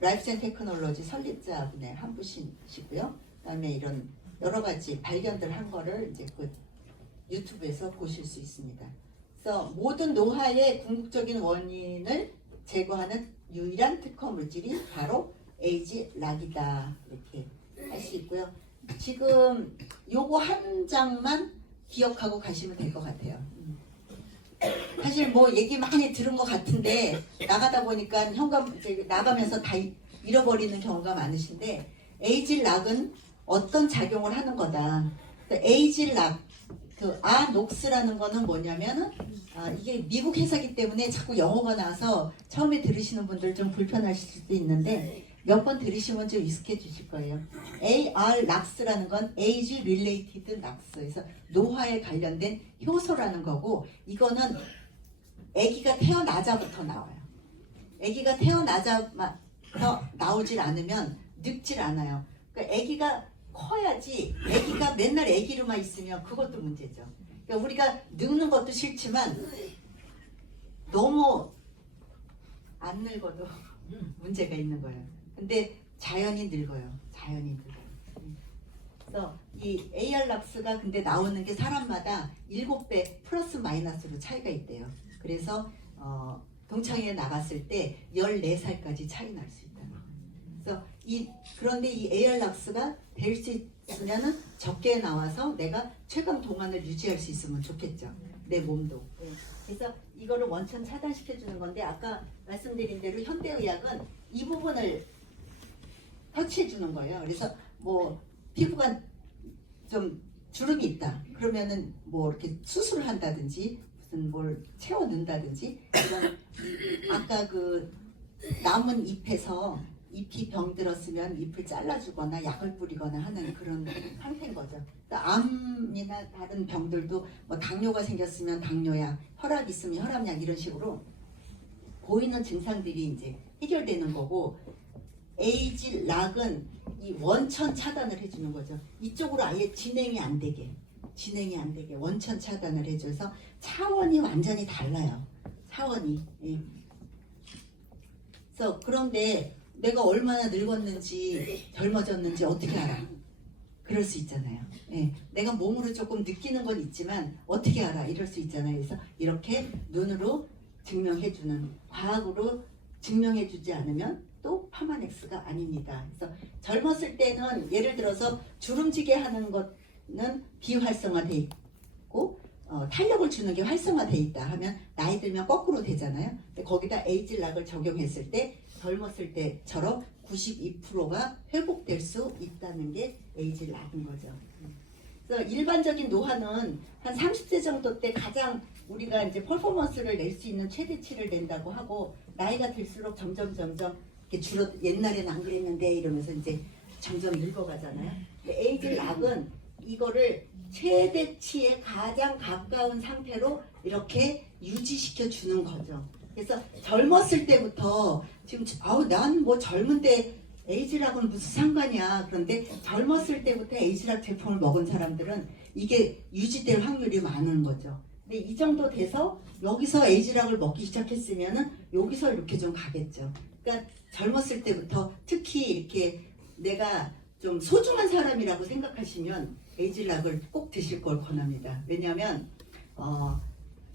라이프젠 테크놀로지 설립자분의 한 분이시고요. 그다음에 이런 여러 가지 발견들 한 거를 이제 그 유튜브에서 보실 수 있습니다. 그래서 모든 노화의 궁극적인 원인을 제거하는 유일한 특허 물질이 바로 에이지락이다 이렇게 할 수 있고요. 지금 요거 한 장만 기억하고 가시면 될 것 같아요. 사실 뭐 얘기 많이 들은 것 같은데 나가다 보니까 나가면서 다 잃어버리는 경우가 많으신데 에이지락은 어떤 작용을 하는 거다. 에이지락 그 아녹스라는 거는 뭐냐면은 이게 미국 회사기 때문에 자꾸 영어가 나와서 처음에 들으시는 분들 좀 불편하실 수도 있는데 몇 번 들으시면 좀 익숙해지실 거예요. AR-락스라는 건 Age Related Laks, 그래서 노화에 관련된 효소라는 거고 이거는 아기가 태어나자부터 나와요. 아기가 태어나자마자 나오질 않으면 늙질 않아요. 그러니까 아기가 커야지. 아기가 맨날 아기로만 있으면 그것도 문제죠. 그러니까 우리가 늙는 것도 싫지만 너무 안 늙어도 문제가 있는 거예요. 근데 자연이 늙어요. 자연이 늙어요. 그래서 이 AR-락스가 근데 나오는 게 사람마다 7배 플러스 마이너스로 차이가 있대요. 그래서 동창회에 나갔을 때 14살까지 차이 날 수 있다. 그래서 그런데 이 AR-락스가 될 수 있으면은 적게 나와서 내가 최강 동안을 유지할 수 있으면 좋겠죠. 내 몸도. 그래서 이거를 원천 차단시켜 주는 건데 아까 말씀드린 대로 현대의학은 이 부분을 터치해 주는 거예요. 그래서 뭐 피부가 좀 주름이 있다. 그러면은 뭐 이렇게 수술을 한다든지 무슨 뭘 채워 넣는다든지 이런 아까 그 남은 잎에서 잎이 병들었으면 잎을 잘라주거나 약을 뿌리거나 하는 그런 상태인 거죠. 그러니까 암이나 다른 병들도 뭐 당뇨가 생겼으면 당뇨약, 혈압 있으면 혈압약 이런 식으로 보이는 증상들이 이제 해결되는 거고 에이지락은 이 원천 차단을 해주는 거죠. 이쪽으로 아예 진행이 안 되게 원천 차단을 해줘서 차원이 완전히 달라요. 차원이. 예. 그래서 그런데 내가 얼마나 늙었는지 젊어졌는지 어떻게 알아? 그럴 수 있잖아요. 예. 내가 몸으로 조금 느끼는 건 있지만 어떻게 알아? 이럴 수 있잖아요. 그래서 이렇게 눈으로 증명해주는 과학으로 증명해주지 않으면 또 파마넥스가 아닙니다. 그래서 젊었을 때는 예를 들어서 주름지게 하는 것은 비활성화돼 있고 탄력을 주는 게 활성화돼 있다 하면 나이 들면 거꾸로 되잖아요. 근데 거기다 에이지락을 적용했을 때 젊었을 때처럼 92%가 회복될 수 있다는 게 에이지락인 거죠. 그래서 일반적인 노화는 한 30세 정도 때 가장 우리가 이제 퍼포먼스를 낼 수 있는 최대치를 낸다고 하고 나이가 들수록 점점 이렇게 옛날에는 안 그랬는데 이러면서 이제 점점 늙어가잖아요. 근데 에이지락은 이거를 최대치에 가장 가까운 상태로 이렇게 유지시켜 주는 거죠. 그래서 젊었을 때부터 지금 난 뭐 젊은데 에이지락은 무슨 상관이야. 그런데 젊었을 때부터 에이지락 제품을 먹은 사람들은 이게 유지될 확률이 많은 거죠. 근데 이 정도 돼서 여기서 에이지락을 먹기 시작했으면은 여기서 이렇게 좀 가겠죠. 그러니까 젊었을 때부터 특히 이렇게 내가 좀 소중한 사람이라고 생각하시면 에이즐락을 꼭 드실 걸 권합니다. 왜냐하면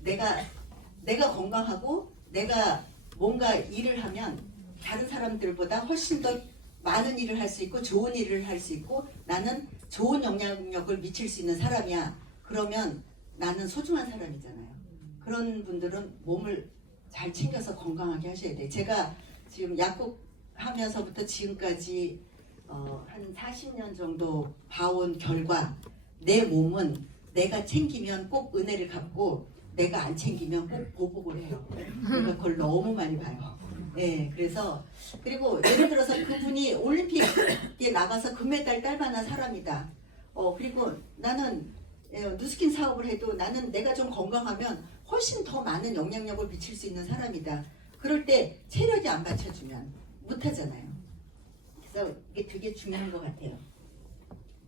내가 건강하고 내가 뭔가 일을 하면 다른 사람들보다 훨씬 더 많은 일을 할 수 있고 좋은 일을 할 수 있고 나는 좋은 영향력을 미칠 수 있는 사람이야. 그러면 나는 소중한 사람이잖아요. 그런 분들은 몸을 잘 챙겨서 건강하게 하셔야 돼요. 제가 지금 약국 하면서부터 지금까지 한 40년 정도 봐온 결과 내 몸은 내가 챙기면 꼭 은혜를 갚고 내가 안 챙기면 꼭 보복을 해요. 제가 그걸 너무 많이 봐요. 네, 그래서 그리고 예를 들어서 그분이 올림픽에 나가서 금메달 딸 만한 사람이다. 그리고 나는 누스킨 사업을 해도 나는 내가 좀 건강하면 훨씬 더 많은 영향력을 미칠 수 있는 사람이다. 그럴 때 체력이 안 받쳐주면 못하잖아요. 그래서 이게 되게 중요한 것 같아요.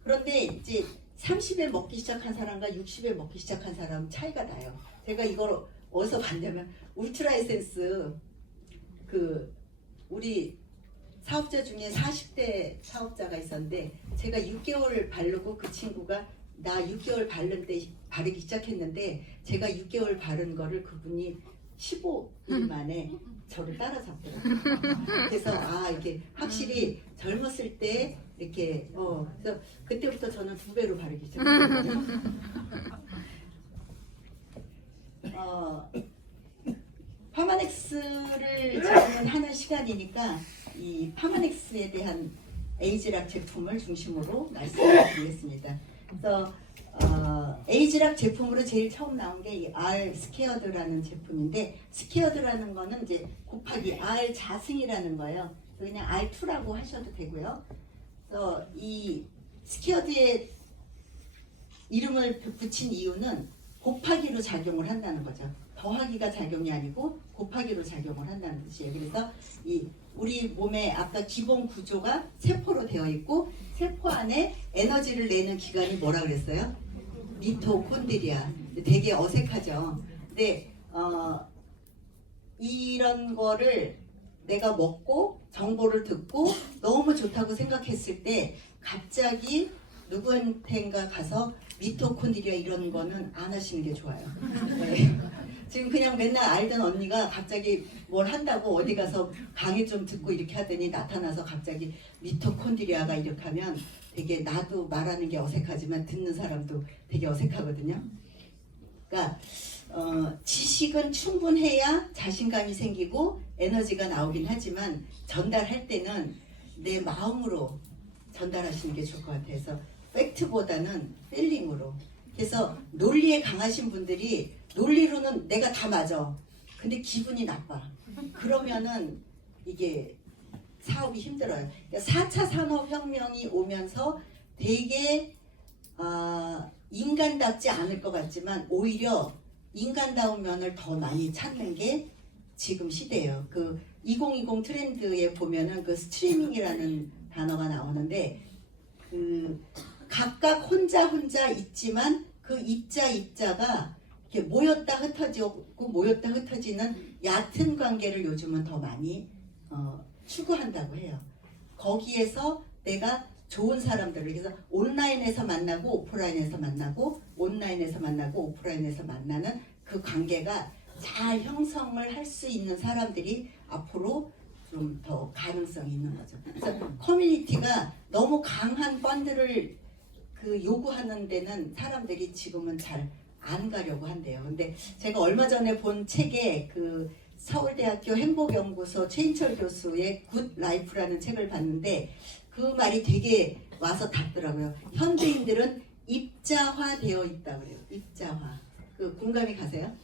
그런데 이제 30에 먹기 시작한 사람과 60에 먹기 시작한 사람 차이가 나요. 제가 이걸 어디서 봤냐면 울트라 에센스 우리 사업자 중에 40대 사업자가 있었는데 제가 6개월 바르고 그 친구가 나 6개월 바르기 시작했는데 제가 6개월 바른 거를 그분이 15일 만에 저를 따라잡더라고요. 그래서 이게 확실히 젊었을 때 이렇게 그래서 그때부터 저는 2배로 바르기 시작했어요. 파마넥스를 지금은 하는 시간이니까 이 파마넥스에 대한 에이즐락 제품을 중심으로 말씀을 드리겠습니다. 그래서 에이즐락 제품으로 제일 처음 나온 게 이 R 스퀘어드라는 제품인데 스퀘어드라는 거는 이제 곱하기 R 자승이라는 거예요. 그냥 R2라고 하셔도 되고요. 그래서 이 스퀘어드의 이름을 붙인 이유는 곱하기로 작용을 한다는 거죠. 더하기가 작용이 아니고 곱하기로 작용을 한다는 뜻이에요. 그래서 이 우리 몸의 아까 기본 구조가 세포로 되어 있고 세포 안에 에너지를 내는 기관이 뭐라 그랬어요? 미토콘드리아. 되게 어색하죠. 근데 이런 거를 내가 먹고 정보를 듣고 너무 좋다고 생각했을 때 갑자기 누구한테인가 가서 미토콘드리아 이런 거는 안 하시는 게 좋아요. 네. 지금 그냥 맨날 알던 언니가 갑자기 뭘 한다고 어디 가서 강의 좀 듣고 이렇게 하더니 나타나서 갑자기 미토콘드리아가 이렇게 하면 되게 나도 말하는 게 어색하지만 듣는 사람도 되게 어색하거든요. 그러니까 지식은 충분해야 자신감이 생기고 에너지가 나오긴 하지만 전달할 때는 내 마음으로 전달하시는 게 좋을 것 같아요. 그래서 팩트보다는 필링으로. 그래서 논리에 강하신 분들이 논리로는 내가 다 맞아. 근데 기분이 나빠. 그러면은 이게 사업이 힘들어요. 그러니까 4차 산업혁명이 오면서 되게 인간답지 않을 것 같지만 오히려 인간다운 면을 더 많이 찾는 게 지금 시대예요. 그 2020 트렌드에 보면은 그 스트리밍이라는 단어가 나오는데 그 각각 혼자 있지만 그 입자가 이렇게 모였다 흩어지는 얕은 관계를 요즘은 더 많이 추구한다고 해요. 거기에서 내가 좋은 사람들을 그래서 온라인에서 만나고 오프라인에서 만나고 온라인에서 만나고 오프라인에서 만나는 그 관계가 잘 형성을 할 수 있는 사람들이 앞으로 좀 더 가능성이 있는 거죠. 그래서 커뮤니티가 너무 강한 펀드를 요구하는 데는 사람들이 지금은 잘 안 가려고 한대요. 근데 제가 얼마 전에 본 책에 서울대학교 행복연구소 최인철 교수의 굿 라이프라는 책을 봤는데 그 말이 되게 와서 닿더라고요. 현대인들은 입자화되어 있다 그래요. 입자화. 공감이 가세요?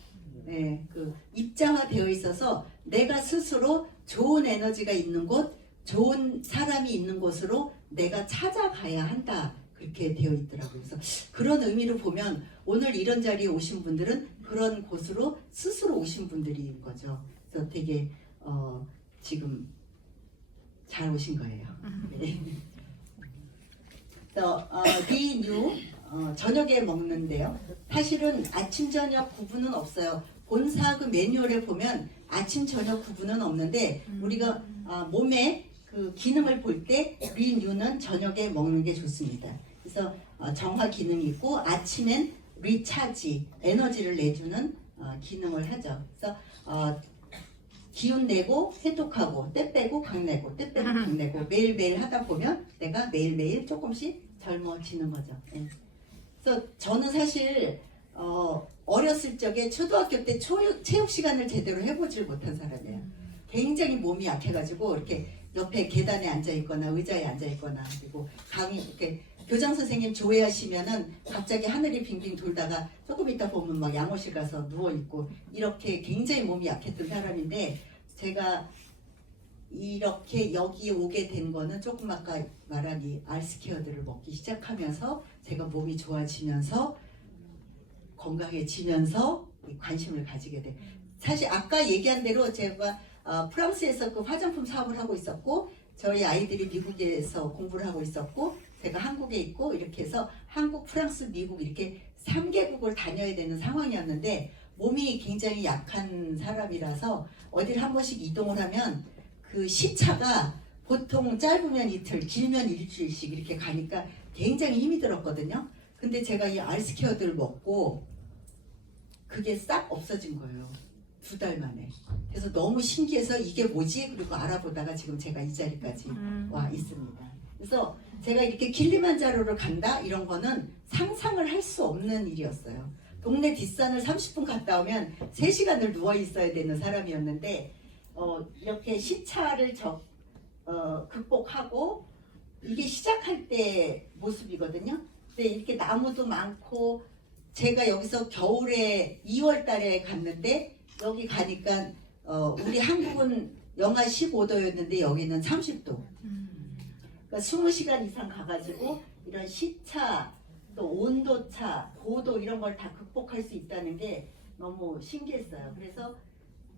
네, 입자화되어 있어서 내가 스스로 좋은 에너지가 있는 곳, 좋은 사람이 있는 곳으로 내가 찾아가야 한다. 그렇게 되어 있더라고요. 그래서 그런 의미로 보면 오늘 이런 자리에 오신 분들은 그런 곳으로 스스로 오신 분들인 거죠. 그래서 되게 지금 잘 오신 거예요. 네. 그래서 리뉴 저녁에 먹는데요. 사실은 아침 저녁 구분은 없어요. 본사 매뉴얼에 보면 아침 저녁 구분은 없는데 우리가 몸에 그 기능을 볼 때 리뉴는 저녁에 먹는 게 좋습니다. 그래서 정화 기능이 있고 아침엔 리차지 에너지를 내주는 기능을 하죠. 그래서 기운 내고 해독하고 때 빼고 강 내고 때 빼고 강 내고 매일매일 하다 보면 내가 매일매일 조금씩 젊어지는 거죠. 예. 그래서 저는 사실 어렸을 적에 초등학교 때 체육 시간을 제대로 해보질 못한 사람이에요. 굉장히 몸이 약해가지고 이렇게 옆에 계단에 앉아 있거나 의자에 앉아 있거나 그리고 이렇게 교장 선생님 조회하시면은 갑자기 하늘이 빙빙 돌다가 조금 있다 보면 막 양호실 가서 누워 있고 이렇게 굉장히 몸이 약했던 사람인데 제가 이렇게 여기 오게 된 거는 조금 아까 말한 이 알스케어들을 먹기 시작하면서 제가 몸이 좋아지면서 건강해지면서 관심을 가지게 돼. 사실 아까 얘기한 대로 제가 프랑스에서 그 화장품 사업을 하고 있었고 저희 아이들이 미국에서 공부를 하고 있었고 제가 한국에 있고 이렇게 해서 한국, 프랑스, 미국 이렇게 3개국을 다녀야 되는 상황이었는데 몸이 굉장히 약한 사람이라서 어딜 한 번씩 이동을 하면 그 시차가 보통 짧으면 이틀, 길면 일주일씩 이렇게 가니까 굉장히 힘이 들었거든요. 근데 제가 이 알스케어들을 먹고 그게 싹 없어진 거예요. 2달 만에. 그래서 너무 신기해서 이게 뭐지? 그리고 알아보다가 지금 제가 이 자리까지 와 있습니다. 그래서 제가 이렇게 킬리만자로를 간다? 이런 거는 상상을 할 수 없는 일이었어요. 동네 뒷산을 30분 갔다 오면 3시간을 누워 있어야 되는 사람이었는데 이렇게 시차를 극복하고 이게 시작할 때 모습이거든요. 근데 이렇게 나무도 많고 제가 여기서 겨울에 2월 달에 갔는데 여기 가니까 우리 한국은 영하 15도였는데 여기는 30도. 그러니까 20시간 이상 가가지고 이런 시차, 또 온도차, 고도 이런 걸 다 극복할 수 있다는 게 너무 신기했어요. 그래서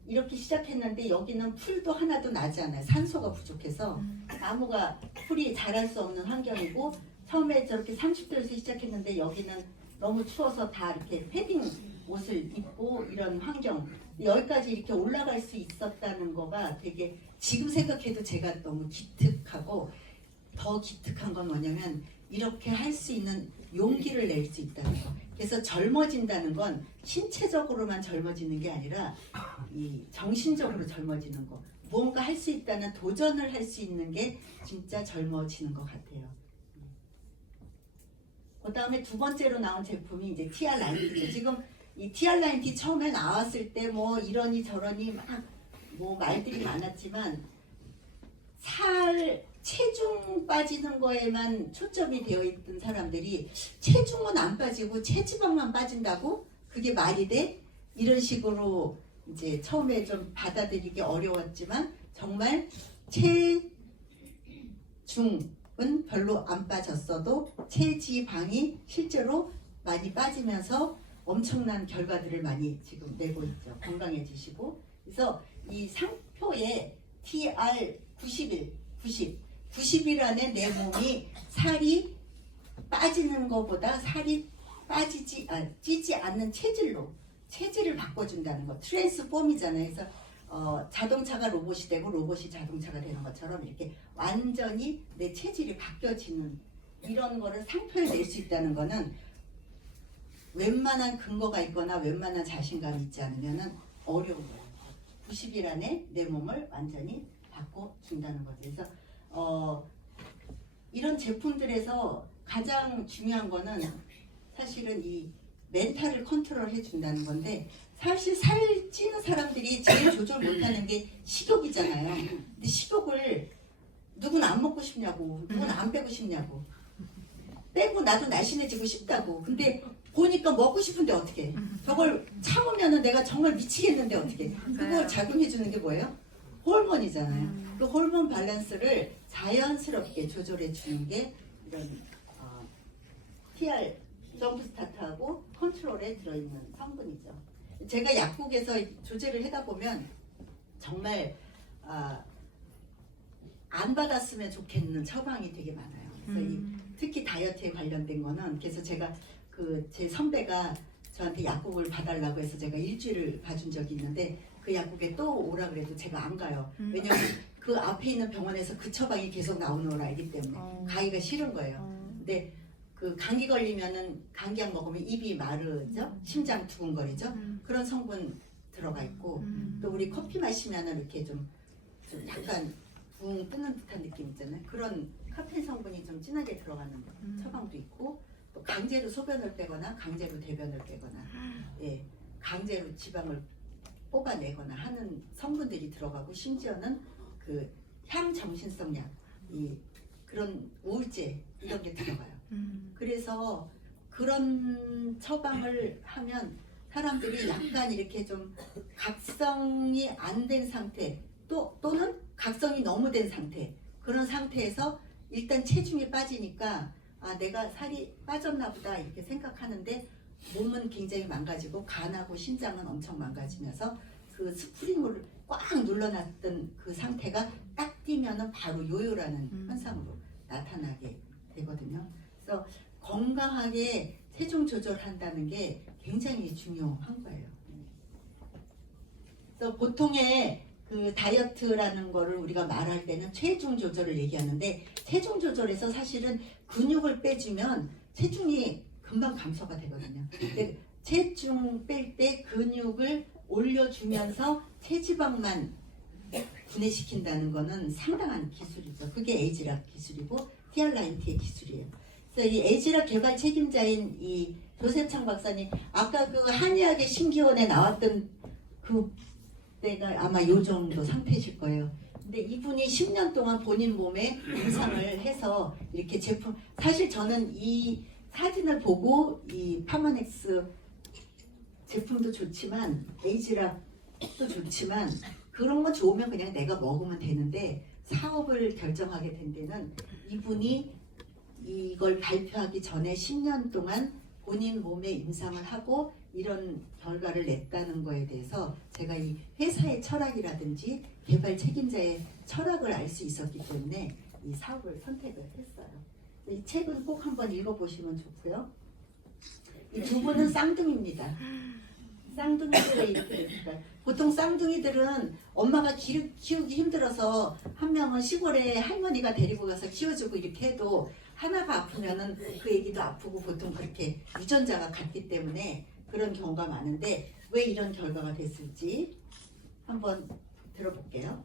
이렇게 시작했는데 여기는 풀도 하나도 나지 않아요. 산소가 부족해서 나무가 풀이 자랄 수 없는 환경이고 처음에 저렇게 30도에서 시작했는데 여기는 너무 추워서 다 이렇게 패딩 옷을 입고 이런 환경 여기까지 이렇게 올라갈 수 있었다는 거가 되게 지금 생각해도 제가 너무 기특하고 더 기특한 건 뭐냐면 이렇게 할 수 있는 용기를 낼 수 있다는 거. 그래서 젊어진다는 건 신체적으로만 젊어지는 게 아니라 이 정신적으로 젊어지는 거. 무언가 할 수 있다는 도전을 할 수 있는 게 진짜 젊어지는 것 같아요. 그 다음에 두 번째로 나온 제품이 이제 TR90죠. 지금 이 TR90 처음에 나왔을 때 뭐 이러니 저러니 막 뭐 말들이 많았지만 체중 빠지는 거에만 초점이 되어 있던 사람들이 체중은 안 빠지고 체지방만 빠진다고? 그게 말이 돼? 이런 식으로 이제 처음에 좀 받아들이기 어려웠지만 정말 체중은 별로 안 빠졌어도 체지방이 실제로 많이 빠지면서 엄청난 결과들을 많이 지금 내고 있죠. 건강해지시고. 그래서 이 상표에 TR90 안에 내 몸이 살이 빠지는 것보다 살이 찌지 않는 체질을 바꿔준다는 거. 트랜스폼이잖아요. 그래서 자동차가 로봇이 되고 로봇이 자동차가 되는 것처럼 이렇게 완전히 내 체질이 바뀌어지는 이런 거를 상표에 낼 수 있다는 거는 웬만한 근거가 있거나 웬만한 자신감이 있지 않으면 어려운 거예요. 90일 안에 내 몸을 완전히 바꿔준다는 거죠. 그래서 이런 제품들에서 가장 중요한 거는 사실은 이 멘탈을 컨트롤 해준다는 건데 사실 살찌는 사람들이 제일 조절 못하는 게 식욕이잖아요. 근데 식욕을 누구는 안 먹고 싶냐고, 누구는 안 빼고 싶냐고. 빼고 나도 날씬해지고 싶다고. 근데 보니까 먹고 싶은데 어떻게? 저걸 참으면은 내가 정말 미치겠는데 어떻게? 그거 작용해주는 게 뭐예요? 호르몬이잖아요. 그 호르몬 밸런스를 자연스럽게 조절해주는 게 이런 TR 점프스타트하고 컨트롤에 들어있는 성분이죠. 제가 약국에서 조제를 하다 보면 정말 안 받았으면 좋겠는 처방이 되게 많아요. 그래서 특히 다이어트에 관련된 거는 그래서 제가 제 선배가 저한테 약국을 봐달라고 해서 제가 일주일을 봐준 적이 있는데 그 약국에 또 오라 그래도 제가 안 가요. 왜냐면 그 앞에 있는 병원에서 그 처방이 계속 나오는 걸 알기 때문에 가기가 싫은 거예요. 근데 그 감기 걸리면은 감기약 먹으면 입이 마르죠, 심장 두근거리죠. 그런 성분 들어가 있고 또 우리 커피 마시면은 이렇게 좀 약간 붕 뜨는 듯한 느낌 있잖아요. 그런 카페인 성분이 좀 진하게 들어가는 처방도 있고 또 강제로 소변을 빼거나 강제로 대변을 빼거나 예, 강제로 지방을 뽑아내거나 하는 성분들이 들어가고 심지어는 그 향정신성 약, 이 그런 우울제 이런 게 들어가요. 그래서 그런 처방을 하면 사람들이 약간 이렇게 좀 각성이 안 된 상태 또는 각성이 너무 된 상태 그런 상태에서 일단 체중이 빠지니까 아 내가 살이 빠졌나 보다 이렇게 생각하는데 몸은 굉장히 망가지고 간하고 심장은 엄청 망가지면서 그 스프링을 꽉 눌러놨던 그 상태가 딱 뛰면은 바로 요요라는 현상으로 나타나게 되거든요. 그래서 건강하게 체중 조절한다는 게 굉장히 중요한 거예요. 그래서 보통의 그 다이어트라는 거를 우리가 말할 때는 체중 조절을 얘기하는데 체중 조절에서 사실은 근육을 빼주면 체중이 금방 감소가 되거든요. 근데 체중 뺄 때 근육을 올려주면서 체지방만 분해시킨다는 거는 상당한 기술이죠. 그게 에이지락 기술이고 티알라인트의 기술이에요. 그래서 이 에이지락 개발 책임자인 이 조세창 박사님 아까 그 한의학의 신기원에 나왔던 그 때가 아마 요 정도 상태실 거예요. 근데 이분이 10년 동안 본인 몸에 임상을 해서 이렇게 제품 사실 저는 이 사진을 보고 이 파마넥스 제품도 좋지만 에이지락도 좋지만 그런 거 좋으면 그냥 내가 먹으면 되는데 사업을 결정하게 된 데는 이분이 이걸 발표하기 전에 10년 동안 본인 몸에 임상을 하고 이런 결과를 냈다는 거에 대해서 제가 이 회사의 철학이라든지 개발 책임자의 철학을 알 수 있었기 때문에 이 사업을 선택을 했어요. 이 책은 꼭 한번 읽어보시면 좋고요. 이 두 분은 쌍둥이입니다. 쌍둥이들이 이렇게 됐을까요? 보통 쌍둥이들은 엄마가 키우기 힘들어서 한 명은 시골에 할머니가 데리고 가서 키워주고 이렇게 해도 하나가 아프면은 그 애기도 아프고 보통 그렇게 유전자가 같기 때문에 그런 경우가 많은데 왜 이런 결과가 됐을지 한번 들어볼게요.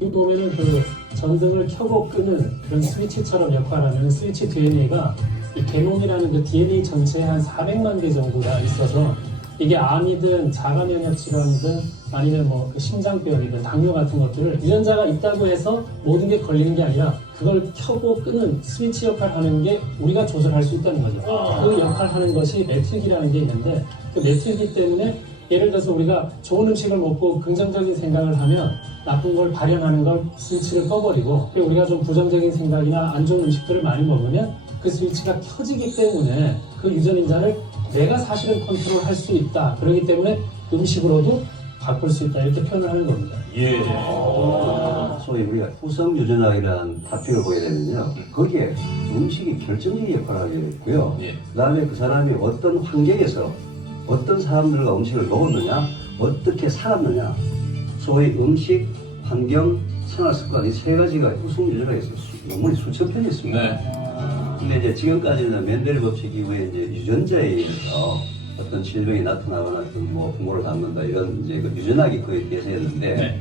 이 보면은 그 전등을 켜고 끄는 그런 스위치처럼 역할하는 스위치 DNA가 이 게놈이라는 그 DNA 전체에 한 400만 개 정도가 있어서 이게 암이든 자가 면역 질환이든 아니면 뭐 그 심장병이든 당뇨 같은 것들을 유전자가 있다고 해서 모든 게 걸리는 게 아니라 그걸 켜고 끄는 스위치 역할을 하는 게 우리가 조절할 수 있다는 거죠. 그 역할을 하는 것이 매트릭이라는 게 있는데 그 매트릭이기 때문에 예를 들어서 우리가 좋은 음식을 먹고 긍정적인 생각을 하면 나쁜 걸 발현하는 걸 스위치를 꺼버리고 우리가 좀 부정적인 생각이나 안 좋은 음식들을 많이 먹으면 그 스위치가 켜지기 때문에 그 유전인자를 내가 사실은 컨트롤할 수 있다. 그렇기 때문에 음식으로도 바꿀 수 있다. 이렇게 표현을 하는 겁니다. 예. 소위 우리가 후성 유전학이라는 파트를 보게 되면요. 거기에 음식이 결정적인 역할을 하게 됐고요. 예. 그 다음에 그 사람이 어떤 환경에서 어떤 사람들과 음식을 먹었느냐, 어떻게 살았느냐, 소위 음식, 환경, 생활 습관 이 세 가지가 후성 유전학에서 논문이 수천 편이 있습니다. 네. 근데 이제 지금까지는 맨델 법칙 이후에 이제 유전자에 의해서 어떤 질병이 나타나거나 어떤 뭐 부모를 닮는다 이런 이제 그 유전학이 거의 대세였는데 네.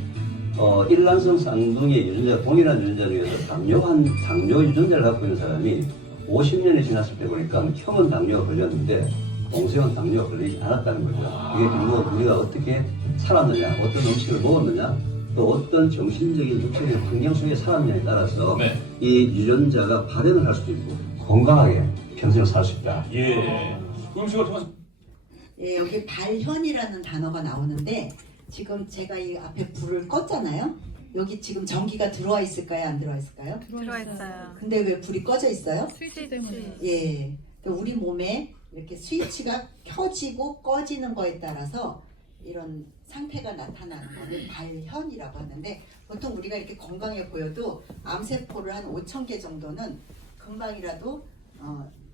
일란성 쌍둥이의 유전자 동일한 유전자 중에서 당뇨 유전자를 갖고 있는 사람이 50년이 지났을 때 보니까 형은 당뇨가 걸렸는데 동생은 당뇨가 걸리지 않았다는 거죠. 이게 결국 우리가 어떻게 살았느냐, 어떤 음식을 먹었느냐, 또 어떤 정신적인 육체적인 환경 속에 살았느냐에 따라서 네. 이 유전자가 발현을 할 수도 있고 건강하게 평생을 살 수 있다. 예. 음식을 통해서 예, 여기 발현이라는 단어가 나오는데 지금 제가 이 앞에 불을 껐잖아요. 여기 지금 전기가 들어와 있을까요? 안 들어와 있을까요? 들어와 있어요. 근데 왜 불이 꺼져 있어요? 스위치 때문에. 예, 우리 몸에 이렇게 스위치가 켜지고 꺼지는 거에 따라서 이런 상태가 나타나는 것을 발현이라고 하는데 보통 우리가 이렇게 건강해 보여도 암세포를 한 5,000개 정도는 금방이라도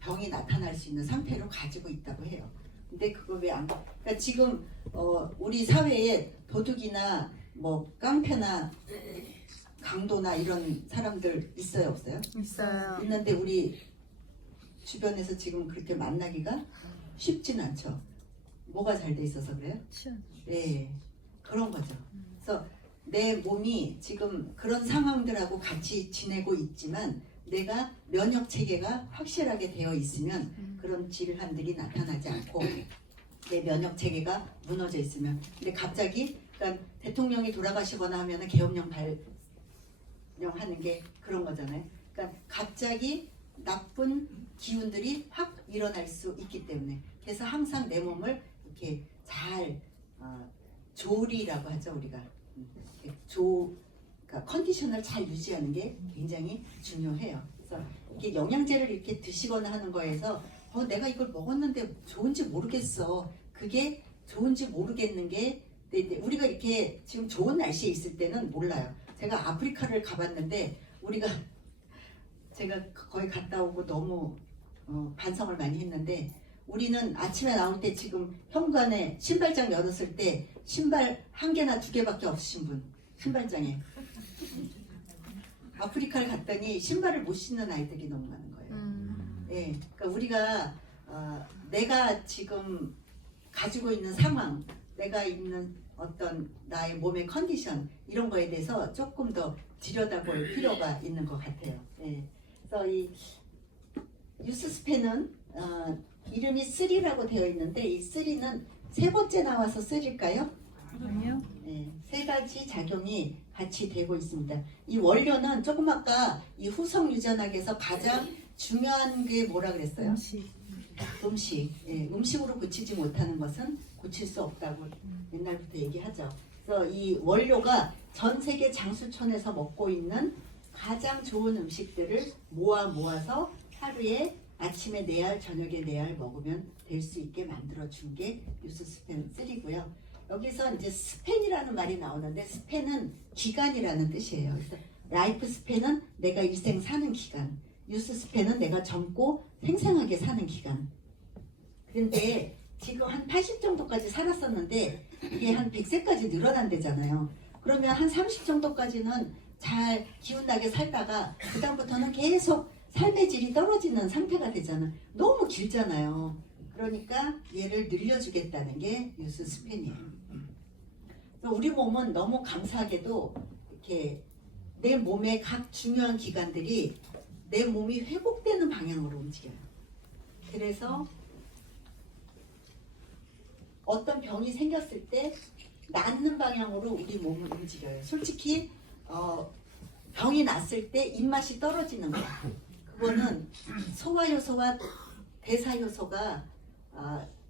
병이 나타날 수 있는 상태로 가지고 있다고 해요. 근데 그걸 왜 안? 그러니까 지금 우리 사회에 도둑이나 뭐 깡패나 강도나 이런 사람들 있어요, 없어요? 있어요. 있는데 우리 주변에서 지금 그렇게 만나기가 쉽진 않죠. 뭐가 잘 돼 있어서 그래요? 네, 그런 거죠. 그래서 내 몸이 지금 그런 상황들하고 같이 지내고 있지만 내가 면역 체계가 확실하게 되어 있으면 그런 질환들이 나타나지 않고 내 면역 체계가 무너져 있으면 근데 갑자기 그러니까 대통령이 돌아가시거나 하면은 계엄령 발령하는 게 그런 거잖아요. 그러니까 갑자기 나쁜 기운들이 확 일어날 수 있기 때문에 그래서 항상 내 몸을 이렇게 잘 조리라고 하죠 우리가 그러니까 컨디션을 잘 유지하는 게 굉장히 중요해요. 그래서 이게 영양제를 이렇게 드시거나 하는 거에서 내가 이걸 먹었는데 좋은지 모르겠어. 그게 좋은지 모르겠는 게 우리가 이렇게 지금 좋은 날씨에 있을 때는 몰라요. 제가 아프리카를 가봤는데 제가 거기 갔다 오고 너무 반성을 많이 했는데 우리는 아침에 나올 때 지금 현관에 신발장 열었을 때 신발 한 개나 두 개밖에 없으신 분 신발장에 아프리카를 갔더니 신발을 못 신는 아이들이 너무 많은 거예요. 예, 그러니까 우리가 내가 지금 가지고 있는 상황, 내가 있는 어떤 나의 몸의 컨디션 이런 거에 대해서 조금 더 들여다볼 필요가 있는 것 같아요. 예, 그래서 이 유스스펜은 이름이 3라고 되어 있는데 이 3는 세 번째 나와서 3일까요? 아니요. 네, 세 가지 작용이 같이 되고 있습니다. 이 원료는 조금 아까 이 후성 유전학에서 가장 중요한 게 뭐라 그랬어요? 음식. 예, 음식으로 고치지 못하는 것은 고칠 수 없다고 옛날부터 얘기하죠. 그래서 이 원료가 전 세계 장수촌에서 먹고 있는 가장 좋은 음식들을 모아서 하루에 아침에 4알, 저녁에 4알 먹으면 될 수 있게 만들어 준 게 유스스펜 3고요. 여기서 이제 스펜이라는 말이 나오는데 스펜은 기간이라는 뜻이에요. 그래서 라이프 스펜은 내가 일생 사는 기간, 유스 스펜은 내가 젊고 생생하게 사는 기간. 그런데 지금 한 80 정도까지 살았었는데 이게 한 100세까지 늘어난대잖아요. 그러면 한 30 정도까지는 잘 기운나게 살다가 그 다음부터는 계속 삶의 질이 떨어지는 상태가 되잖아. 너무 길잖아요. 그러니까 얘를 늘려주겠다는 게 유스 스펜이에요. 우리 몸은 너무 감사하게도 이렇게 내 몸의 각 중요한 기관들이 내 몸이 회복되는 방향으로 움직여요. 그래서 어떤 병이 생겼을 때 낫는 방향으로 우리 몸을 움직여요. 솔직히 병이 났을 때 입맛이 떨어지는 거야. 그거는 소화효소와 대사효소가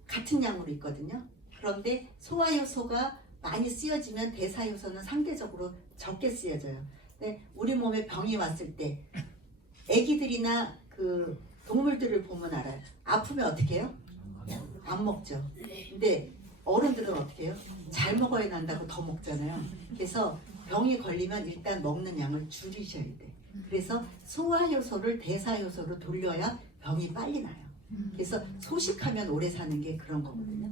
같은 양으로 있거든요. 그런데 소화효소가 많이 쓰여지면 대사효소는 상대적으로 적게 쓰여져요. 근데 우리 몸에 병이 왔을 때 애기들이나 그 동물들을 보면 알아요. 아프면 어떻게 해요? 안 먹죠. 근데 어른들은 어떻게 해요? 잘 먹어야 난다고 더 먹잖아요. 그래서 병이 걸리면 일단 먹는 양을 줄이셔야 돼. 그래서 소화효소를 대사효소로 돌려야 병이 빨리 나요. 그래서 소식하면 오래 사는 게 그런 거거든요.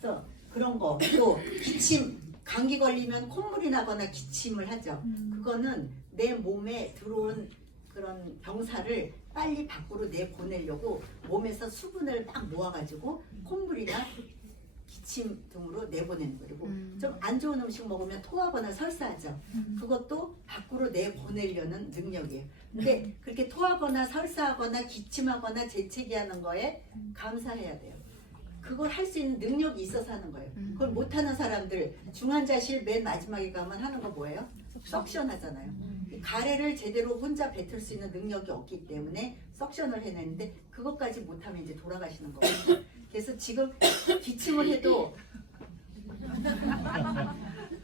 그래서 그런 거, 또 기침, 감기 걸리면 콧물이 나거나 기침을 하죠. 그거는 내 몸에 들어온 그런 병사를 빨리 밖으로 내보내려고 몸에서 수분을 딱 모아가지고 콧물이나 기침 등으로 내보내는 거고, 좀 안 좋은 음식 먹으면 토하거나 설사하죠. 그것도 밖으로 내보내려는 능력이에요. 근데 그렇게 토하거나 설사하거나 기침하거나 재채기하는 거에 감사해야 돼요. 그걸 할 수 있는 능력이 있어서 하는 거예요. 그걸 못하는 사람들, 중환자실 맨 마지막에 가면 하는 거 뭐예요? 석션 하잖아요. 가래를 제대로 혼자 뱉을 수 있는 능력이 없기 때문에 석션을 해내는데 그것까지 못하면 이제 돌아가시는 거예요. 그래서 지금 기침을 해도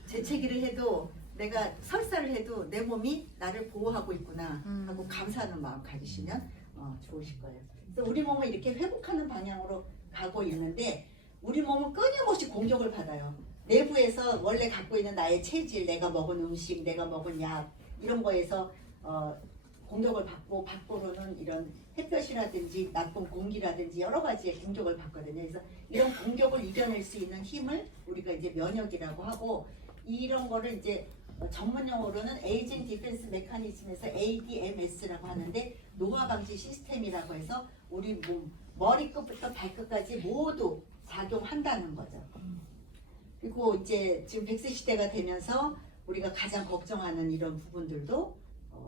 재채기를 해도 내가 설사를 해도 내 몸이 나를 보호하고 있구나 하고 감사하는 마음 가지시면 좋으실 거예요. 그래서 우리 몸을 이렇게 회복하는 방향으로 가고 있는데 우리 몸은 끊임없이 공격을 받아요. 내부에서 원래 갖고 있는 나의 체질, 내가 먹은 음식, 내가 먹은 약 이런 거에서 공격을 받고 밖으로는 이런 햇볕이라든지 나쁜 공기라든지 여러 가지의 공격을 받거든요. 그래서 이런 공격을 이겨낼 수 있는 힘을 우리가 이제 면역이라고 하고 이런 거를 이제 전문 용어로는 에이징 디펜스 메커니즘에서 ADMS라고 하는데 노화 방지 시스템이라고 해서 우리 몸 머리끝부터 발끝까지 모두 작용한다는 거죠. 그리고 이제 지금 100세 시대가 되면서 우리가 가장 걱정하는 이런 부분들도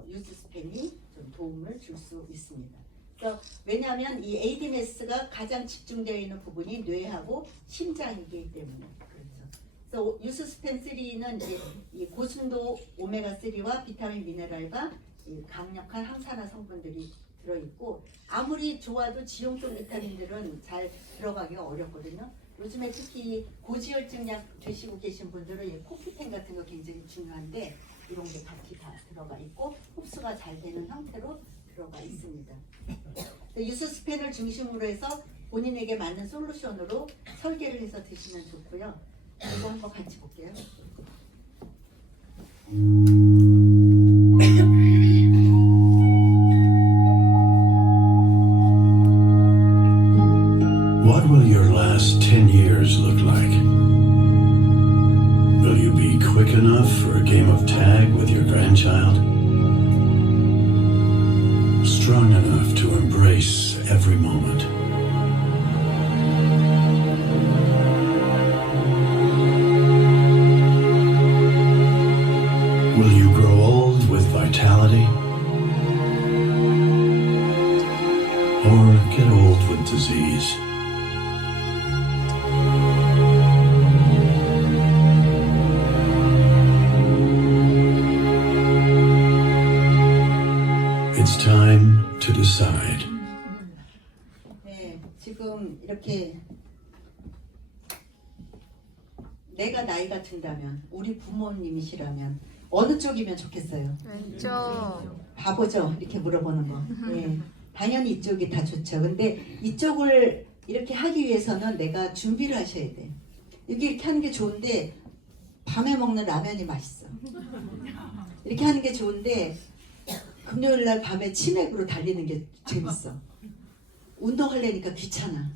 유즈 스팬이 좀 도움을 줄 수 있습니다. 그래서 왜냐하면 이 ADMS가 가장 집중되어 있는 부분이 뇌하고 심장이기 때문에 그렇죠. 그래서 유즈 스팬 3는 이제 이 고순도 오메가 3와 비타민 미네랄과 이 강력한 항산화 성분들이 들어있고 아무리 좋아도 지용성 비타민들은 잘 들어가기가 어렵거든요. 요즘에 특히 고지혈증 약 드시고 계신 분들은 이 코피펜 같은 거 굉장히 중요한데 이런 게 같이 다 들어가 있고 흡수가 잘 되는 형태로 들어가 있습니다. 유스스펜을 중심으로 해서 본인에게 맞는 솔루션으로 설계를 해서 드시면 좋고요. 이거 한번 같이 볼게요. What will your last 10 years look like? Will you be quick enough for a game of tag with your grandchild? Strong enough to embrace every moment? Will you grow old with vitality? Or get old with disease? It's time to decide. 네, 지금 이렇게 내가 나이가 든다면 우리 부모님이시라면 어느 쪽이면 좋겠어요? 왼쪽. 바보죠? 이렇게 물어보는 거. 네, 당연히 이쪽이 다 좋죠. 근데 이쪽을 이렇게 하기 위해서는 내가 준비를 하셔야 돼. 이렇게 하는 게 좋은데 밤에 먹는 라면이 맛있어. 이렇게 하는 게 좋은데 금요일 날 밤에 치맥으로 달리는 게 재밌어. 운동하려니까 귀찮아.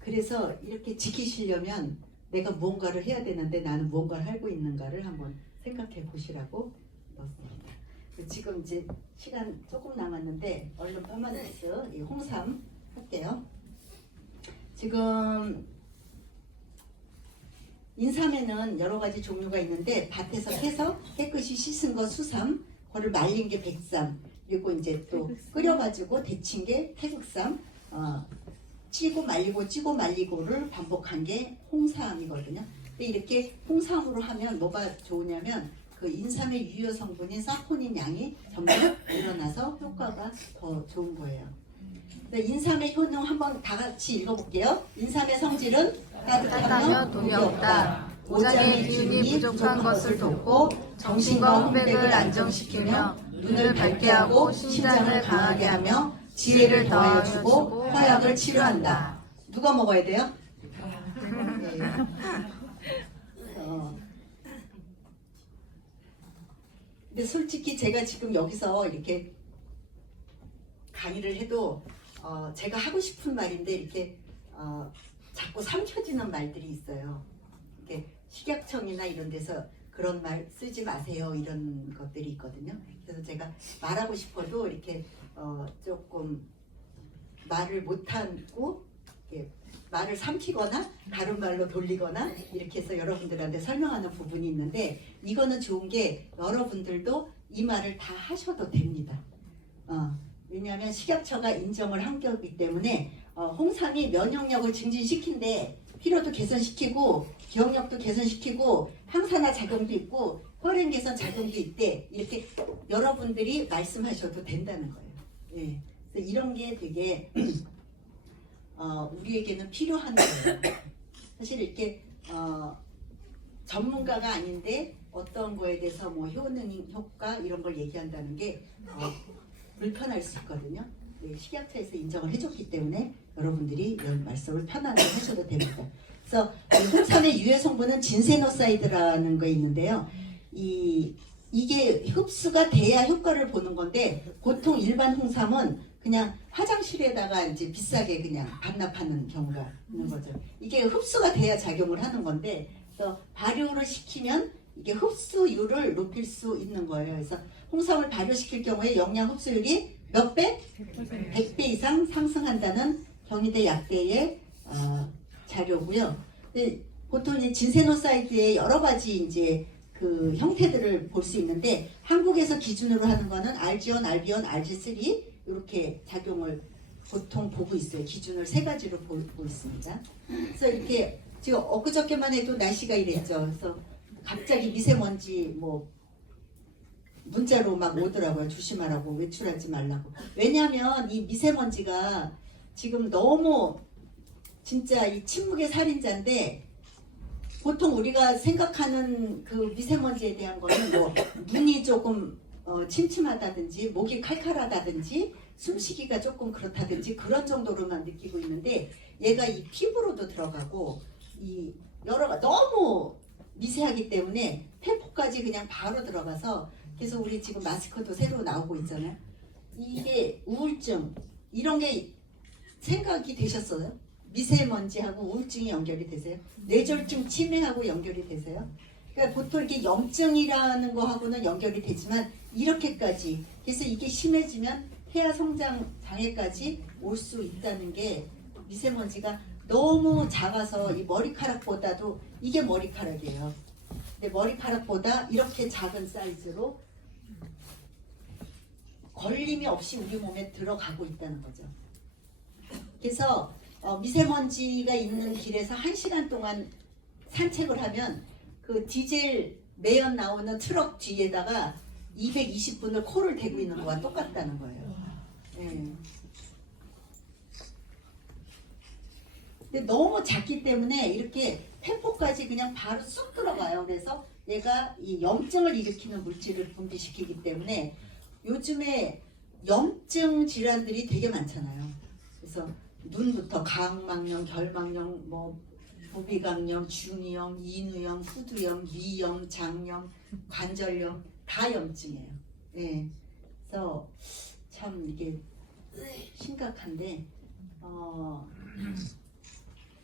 그래서 이렇게 지키시려면 내가 무언가를 해야 되는데 나는 무언가를 하고 있는가를 한번 생각해 보시라고 넣었습니다. 지금 이제 시간 조금 남았는데 얼른 퍼마네스 홍삼 할게요. 지금 인삼에는 여러 가지 종류가 있는데 밭에서 캐서 깨끗이 씻은 거 수삼, 그거를 말린 게 백삼, 그리고 이제 또 끓여가지고 데친 게 태국삼, 찌고 말리고를 반복한 게 홍삼이거든요. 근데 이렇게 홍삼으로 하면 뭐가 좋으냐면 그 인삼의 유효 성분인 사포닌 양이 점점 늘어나서 효과가 더 좋은 거예요. 인삼의 효능 한번 다 같이 읽어볼게요. 인삼의 성질은 따뜻하며 독이 없다. 오장의 기운이 부족한 것을 돕고 정신과 혼백을 안정시키며 눈을 밝게 하고 심장을 강하게 하며 지혜를 더하여 주고 허약을 치료한다. 누가 먹어야 돼요? 근데 솔직히 제가 지금 여기서 이렇게 강의를 해도 제가 하고 싶은 말인데 이렇게 자꾸 삼켜지는 말들이 있어요. 이렇게 식약청이나 이런 데서 그런 말 쓰지 마세요 이런 것들이 있거든요. 그래서 제가 말하고 싶어도 이렇게 조금 말을 못하고 말을 삼키거나 다른 말로 돌리거나 이렇게 해서 여러분들한테 설명하는 부분이 있는데 이거는 좋은 게 여러분들도 이 말을 다 하셔도 됩니다. 왜냐하면 식약처가 인정을 한 거기 때문에 홍삼이 면역력을 증진시킨대. 피로도 개선시키고 기억력도 개선시키고 항산화 작용도 있고 혈행 개선 작용도 있대. 이렇게 여러분들이 말씀하셔도 된다는 거예요. 네. 그래서 이런 게 되게 우리에게는 필요한 거예요. 사실 이렇게 전문가가 아닌데 어떤 거에 대해서 뭐 효과 이런 걸 얘기한다는 게 불편할 수 있거든요. 네, 식약처에서 인정을 해줬기 때문에 여러분들이 이런 말씀을 편안하게 하셔도 됩니다. 그래서 홍삼의 유해 성분은 진세노사이드라는 거 있는데요. 이게 흡수가 돼야 효과를 보는 건데 보통 일반 홍삼은 그냥 화장실에다가 이제 비싸게 그냥 반납하는 경우가 있는 거죠. 이게 흡수가 돼야 작용을 하는 건데 그래서 발효를 시키면 이게 흡수율을 높일 수 있는 거예요. 그래서 홍삼을 발효시킬 경우에 영양 흡수율이 몇 배? 100배 이상 상승한다는 경희대 약대의 자료고요. 근데 보통 이 진세노사이드의 여러 가지 이제 그 형태들을 볼 수 있는데 한국에서 기준으로 하는 거는 알지온, 알비온, 알지3 이렇게 작용을 보통 보고 있어요. 기준을 세 가지로 보고 있습니다. 그래서 이렇게 지금 엊그저께만 해도 날씨가 이랬죠. 그래서 갑자기 미세먼지 뭐 문자로 막 오더라고요. 조심하라고, 외출하지 말라고. 왜냐하면 이 미세먼지가 지금 너무 진짜 이 침묵의 살인자인데 보통 우리가 생각하는 그 미세먼지에 대한 거는 뭐 눈이 조금 침침하다든지 목이 칼칼하다든지 숨쉬기가 조금 그렇다든지 그런 정도로만 느끼고 있는데 얘가 이 피부로도 들어가고 이 여러가 너무 미세하기 때문에 폐포까지 그냥 바로 들어가서 그래서 우리 지금 마스크도 새로 나오고 있잖아요. 이게 우울증 이런 게 생각이 되셨어요? 미세먼지하고 우울증이 연결이 되세요? 뇌졸중 치매하고 연결이 되세요? 그러니까 보통 이렇게 염증이라는 거하고는 연결이 되지만 이렇게까지 그래서 이게 심해지면 폐하 성장 장애까지 올 수 있다는 게 미세먼지가 너무 작아서 이 머리카락보다도 이게 머리카락이에요. 근데 머리카락보다 이렇게 작은 사이즈로 걸림이 없이 우리 몸에 들어가고 있다는 거죠. 그래서 미세먼지가 있는 길에서 1시간 동안 산책을 하면 그 디젤 매연 나오는 트럭 뒤에다가 220분을 코를 대고 있는 거와 똑같다는 거예요. 네. 근데 너무 작기 때문에 이렇게 폐포까지 그냥 바로 쑥 들어가요. 그래서 얘가 이 염증을 일으키는 물질을 분비시키기 때문에 요즘에 염증 질환들이 되게 많잖아요. 그래서 눈부터 각막염, 결막염, 뭐 부비강염, 중이염, 인후염, 후두염, 위염, 장염, 관절염 다 염증이에요. 네. 그래서 참 이게 심각한데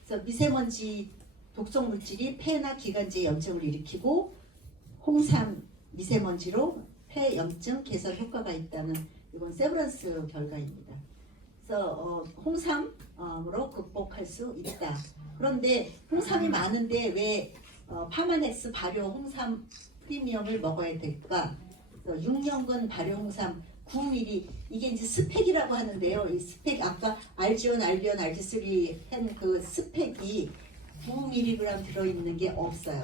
그래서 미세먼지 독성 물질이 폐나 기관지에 염증을 일으키고 홍삼 미세먼지로 폐 염증 개선 효과가 있다는 이건 세브란스 결과입니다. 그래서 홍삼으로 극복할 수 있다. 그런데 홍삼이 많은데 왜 파마넥스 발효 홍삼 프리미엄을 먹어야 될까? 6년근 발효 홍삼 9ml 이게 이제 스펙이라고 하는데요. 이 스펙 아까 알지온, 알비온, 알지3 한 그 스펙이 9mg 들어있는 게 없어요.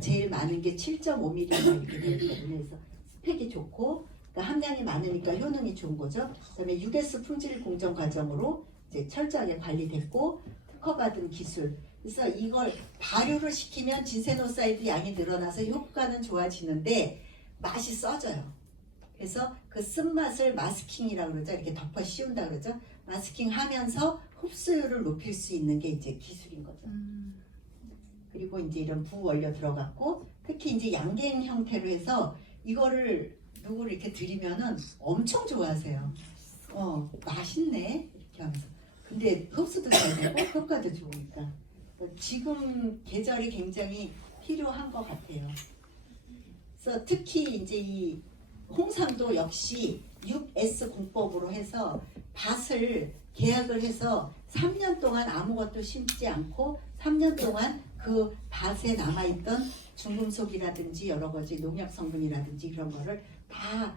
제일 많은 게 7.5mg 이렇게 되거든요. 그래서 스펙이 좋고 그러니까 함량이 많으니까 효능이 좋은 거죠. 그다음에 6S 품질 공정 과정으로 이제 철저하게 관리됐고 특허받은 기술. 그래서 이걸 발효를 시키면 진세노사이드 양이 늘어나서 효과는 좋아지는데 맛이 써져요. 그래서 그 쓴맛을 마스킹이라고 그러죠. 이렇게 덮어 씌운다 그러죠. 마스킹하면서 흡수율을 높일 수 있는 게 이제 기술인 거죠. 그리고 이제 이런 부원료 들어갔고 특히 이제 양갱 형태로 해서 이거를 누구를 이렇게 드리면은 엄청 좋아하세요. 맛있네 이렇게 하면서. 근데 흡수도 잘 되고 효과도 좋으니까 지금 계절이 굉장히 필요한 것 같아요. 그래서 특히 이제 이 홍삼도 역시 6S 공법으로 해서 밭을 계약을 해서 3년 동안 아무것도 심지 않고 3년 동안 그 밭에 남아있던 중금속이라든지 여러 가지 농약 성분이라든지 이런 거를 다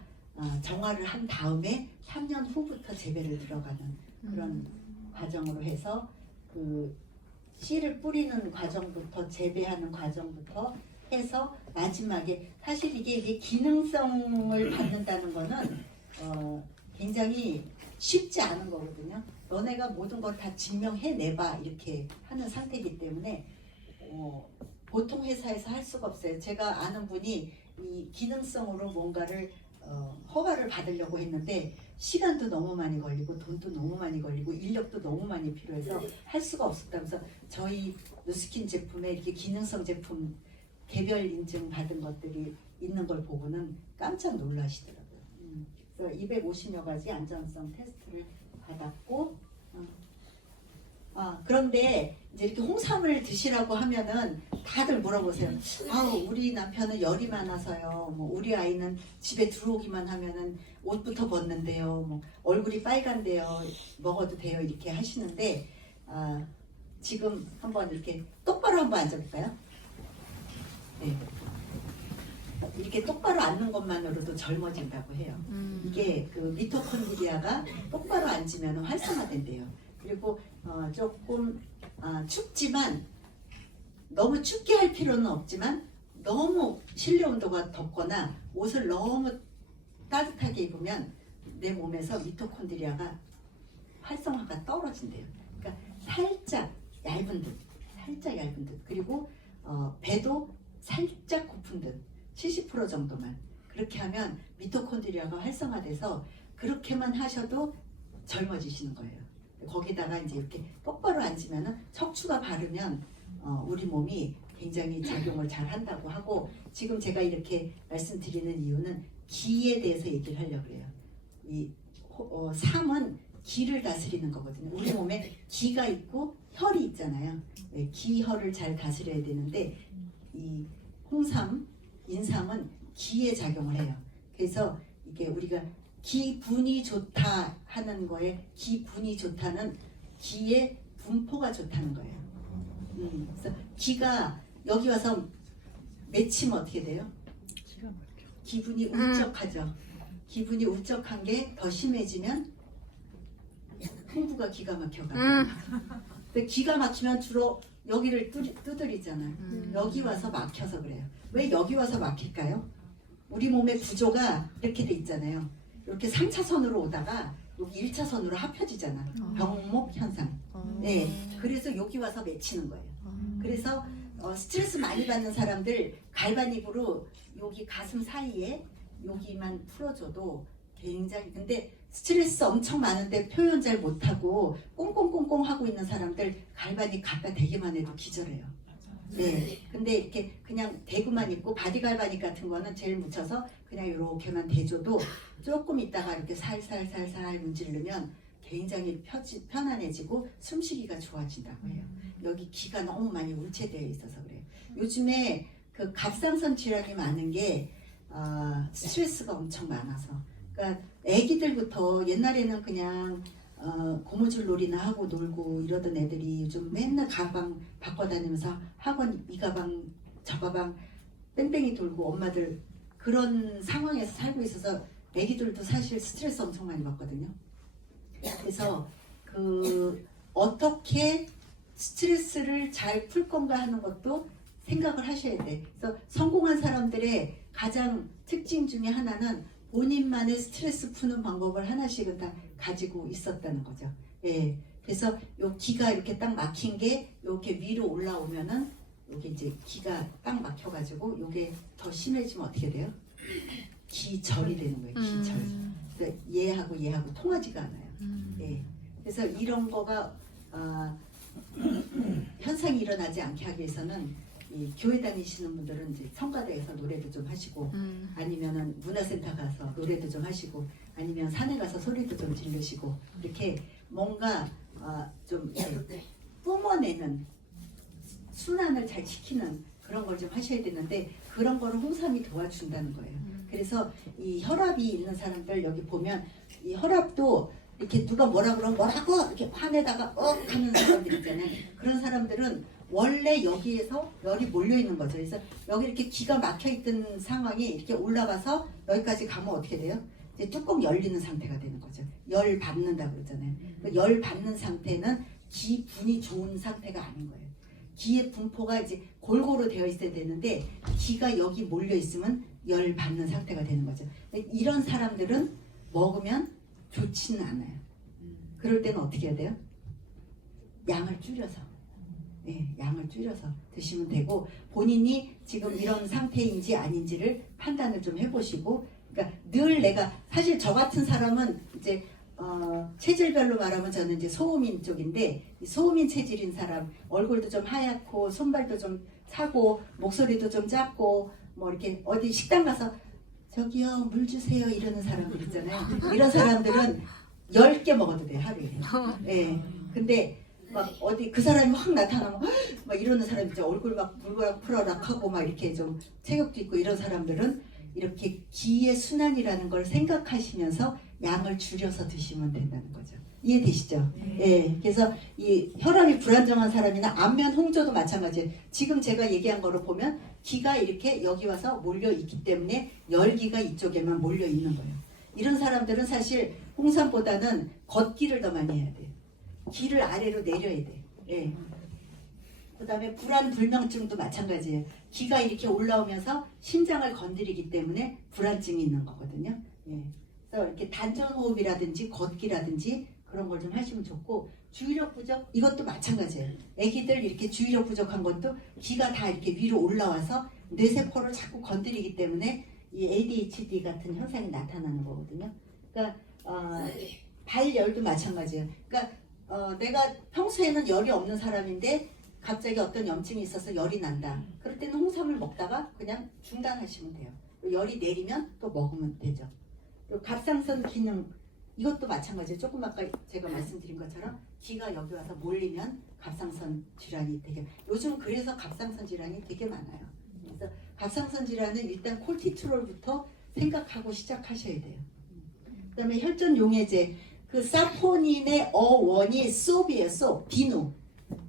정화를 한 다음에 3년 후부터 재배를 들어가는 그런 과정으로 해서 그 씨를 뿌리는 과정부터 재배하는 과정부터 해서 마지막에 사실 이게 기능성을 받는다는 거는 굉장히 쉽지 않은 거거든요. 너네가 모든 걸 다 증명해내봐 이렇게 하는 상태이기 때문에 보통 회사에서 할 수가 없어요. 제가 아는 분이 이 기능성으로 뭔가를 허가를 받으려고 했는데 시간도 너무 많이 걸리고 돈도 너무 많이 걸리고 인력도 너무 많이 필요해서 할 수가 없었다면서 저희 누스킨 제품에 이렇게 기능성 제품 개별 인증 받은 것들이 있는 걸 보고는 깜짝 놀라시더라고요. 그래서 250여 가지 안전성 테스트를 받았고 그런데 이제 이렇게 홍삼을 드시라고 하면은 다들 물어보세요. 아우, 우리 남편은 열이 많아서요. 뭐 우리 아이는 집에 들어오기만 하면은 옷부터 벗는데요. 뭐 얼굴이 빨간데요. 먹어도 돼요. 이렇게 하시는데 지금 한번 이렇게 똑바로 한번 앉아볼까요? 네. 이렇게 똑바로 앉는 것만으로도 젊어진다고 해요. 이게 그 미토콘드리아가 똑바로 앉으면 활성화된대요. 그리고 조금 춥지만 너무 춥게 할 필요는 없지만 너무 실내 온도가 덥거나 옷을 너무 따뜻하게 입으면 내 몸에서 미토콘드리아가 활성화가 떨어진대요. 그러니까 살짝 얇은 듯 그리고 배도 살짝 고픈 듯 70% 정도만 그렇게 하면 미토콘드리아가 활성화돼서 그렇게만 하셔도 젊어지시는 거예요. 거기다가 이제 이렇게 똑바로 앉으면은 척추가 바르면 우리 몸이 굉장히 작용을 잘 한다고 하고 지금 제가 이렇게 말씀드리는 이유는 기에 대해서 얘기를 하려고 해요. 이 삼은 기를 다스리는 거거든요. 우리 몸에 기가 있고 혈이 있잖아요. 네, 기혈을 잘 다스려야 되는데 이 홍삼, 인삼은 기에 작용을 해요. 그래서 이게 우리가 기분이 좋다 하는 거에 기분이 좋다는 기의 분포가 좋다는 거예요. 그래서 기가 여기 와서 맺히면 어떻게 돼요? 기분이 울적하죠. 기분이 울적한 게 더 심해지면 흥부가 기가 막혀가지고 근데 기가 막히면 주로 여기를 두드리잖아요. 여기 와서 막혀서 그래요. 왜 여기 와서 막힐까요? 우리 몸의 구조가 이렇게 돼 있잖아요. 이렇게 3차선으로 오다가 여기 1차선으로 합혀지잖아. 병목 현상. 네, 그래서 여기 와서 맺히는 거예요. 그래서 스트레스 많이 받는 사람들 갈바닉으로 여기 가슴 사이에 여기만 풀어줘도 굉장히 근데 스트레스 엄청 많은데 표현 잘 못하고 꽁꽁꽁꽁 하고 있는 사람들 갈바닉 갖다 대기만 해도 기절해요. 네, 근데 이렇게 그냥 대구만 있고 바디 갈바닉 같은 거는 젤 묻혀서 그냥 이렇게만 대줘도 조금 있다가 이렇게 살살살살 문지르면 굉장히 편안해지고 숨쉬기가 좋아진다고 해요. 여기 기가 너무 많이 울체되어 있어서 그래요. 요즘에 그 갑상선 질환이 많은 게 스트레스가 엄청 많아서 그러니까 애기들부터 옛날에는 그냥 고무줄 놀이나 하고 놀고 이러던 애들이 요즘 맨날 가방 바꿔다니면서 학원 이 가방 저 가방 뺑뺑이 돌고 엄마들 그런 상황에서 살고 있어서 애기들도 사실 스트레스 엄청 많이 받거든요. 그래서 그 어떻게 스트레스를 잘 풀 건가 하는 것도 생각을 하셔야 돼. 그래서 성공한 사람들의 가장 특징 중에 하나는 본인만의 스트레스 푸는 방법을 하나씩은 다 가지고 있었다는 거죠. 예. 그래서 요 기가 이렇게 딱 막힌 게 이렇게 위로 올라오면은 여기 이제 기가 딱 막혀가지고 요게 더 심해지면 어떻게 돼요? 기절이 되는 거예요. 기절. 그래서 얘하고 통하지가 않아요. 예. 그래서 이런 거가 현상이 일어나지 않게 하기 위해서는 이 교회 다니시는 분들은 이제 성가대에서 노래도 좀 하시고 아니면은 문화센터 가서 노래도 좀 하시고 아니면 산에 가서 소리도 좀 지르시고 이렇게 뭔가 좀 뿜어내는 순환을 잘 시키는 그런 걸 좀 하셔야 되는데 그런 거를 홍삼이 도와준다는 거예요. 그래서 이 혈압이 있는 사람들 여기 보면 이 혈압도 이렇게 누가 뭐라 그러면 뭐라고 이렇게 화내다가 하는 사람들 있잖아요. 그런 사람들은 원래 여기에서 열이 몰려 있는 거죠. 그래서 여기 이렇게 기가 막혀 있던 상황이 이렇게 올라가서 여기까지 가면 어떻게 돼요? 이제 뚜껑 열리는 상태가 되는 거죠. 열 받는다고 그러잖아요. 열 받는 상태는 기분이 좋은 상태가 아닌 거예요. 기의 분포가 이제 골고루 되어 있어야 되는데 기가 여기 몰려 있으면 열 받는 상태가 되는 거죠. 이런 사람들은 먹으면 좋지는 않아요. 그럴 때는 어떻게 해야 돼요? 양을 줄여서. 네, 양을 줄여서 드시면 되고 본인이 지금 이런 상태인지 아닌지를 판단을 좀 해보시고 그러니까 늘 내가 사실 저 같은 사람은 이제 체질별로 말하면 저는 이제 소음인 쪽인데 소음인 체질인 사람 얼굴도 좀 하얗고 손발도 좀 차고 목소리도 좀 작고 뭐 이렇게 어디 식당 가서 저기요 물 주세요 이러는 사람들 있잖아요. 이런 사람들은 10개 먹어도 돼요 하루에. 네. 근데 막 어디 그 사람이 확 나타나면 막 이러는 사람 있죠. 얼굴 막 물고 풀어락 하고 막 이렇게 좀 체격도 있고 이런 사람들은 이렇게 기의 순환이라는 걸 생각하시면서 양을 줄여서 드시면 된다는 거죠. 이해되시죠? 예. 그래서 이 혈압이 불안정한 사람이나 안면 홍조도 마찬가지예요. 지금 제가 얘기한 거로 보면 기가 이렇게 여기 와서 몰려 있기 때문에 열기가 이쪽에만 몰려 있는 거예요. 이런 사람들은 사실 홍삼보다는 걷기를 더 많이 해야 돼요. 기를 아래로 내려야 돼. 예. 그다음에 불안불명증도 마찬가지예요. 기가 이렇게 올라오면서 심장을 건드리기 때문에 불안증이 있는 거거든요. 예. 그래서 이렇게 단전호흡이라든지 걷기라든지 그런 걸 좀 하시면 좋고, 주의력 부족 이것도 마찬가지예요. 아기들 이렇게 주의력 부족한 것도 기가 다 이렇게 위로 올라와서 뇌세포를 자꾸 건드리기 때문에 이 ADHD 같은 현상이 나타나는 거거든요. 그러니까 발열도 마찬가지예요. 그러니까 내가 평소에는 열이 없는 사람인데 갑자기 어떤 염증이 있어서 열이 난다. 그럴 때는 홍삼을 먹다가 그냥 중단하시면 돼요. 열이 내리면 또 먹으면 되죠. 그리고 갑상선 기능 이것도 마찬가지예요. 조금 아까 제가 말씀드린 것처럼 기가 여기 와서 몰리면 갑상선 질환이 되게, 요즘 그래서 갑상선 질환이 되게 많아요. 그래서 갑상선 질환은 일단 콜티트롤부터 생각하고 시작하셔야 돼요. 그다음에 혈전 용해제, 그 사포닌의 어원이 소비예요. 비누.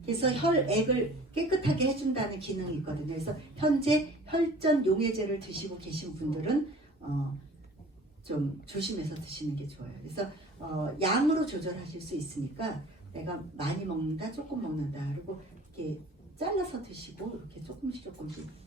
그래서 혈액을 깨끗하게 해준다는 기능이 있거든요. 그래서 현재 혈전 용해제를 드시고 계신 분들은 좀 조심해서 드시는 게 좋아요. 그래서 양으로 조절하실 수 있으니까 내가 많이 먹는다, 조금 먹는다, 그리고 이렇게 잘라서 드시고 이렇게 조금씩.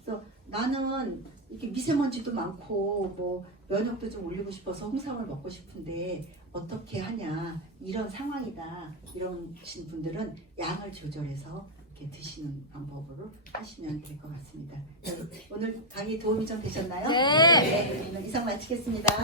그래서 나는 이렇게 미세먼지도 많고 뭐 면역도 좀 올리고 싶어서 홍삼을 먹고 싶은데 어떻게 하냐, 이런 상황이다 이러신 분들은 양을 조절해서 이렇게 드시는 방법으로 하시면 될 것 같습니다. 오늘 강의 도움이 좀 되셨나요? 네. 오늘 이상 마치겠습니다.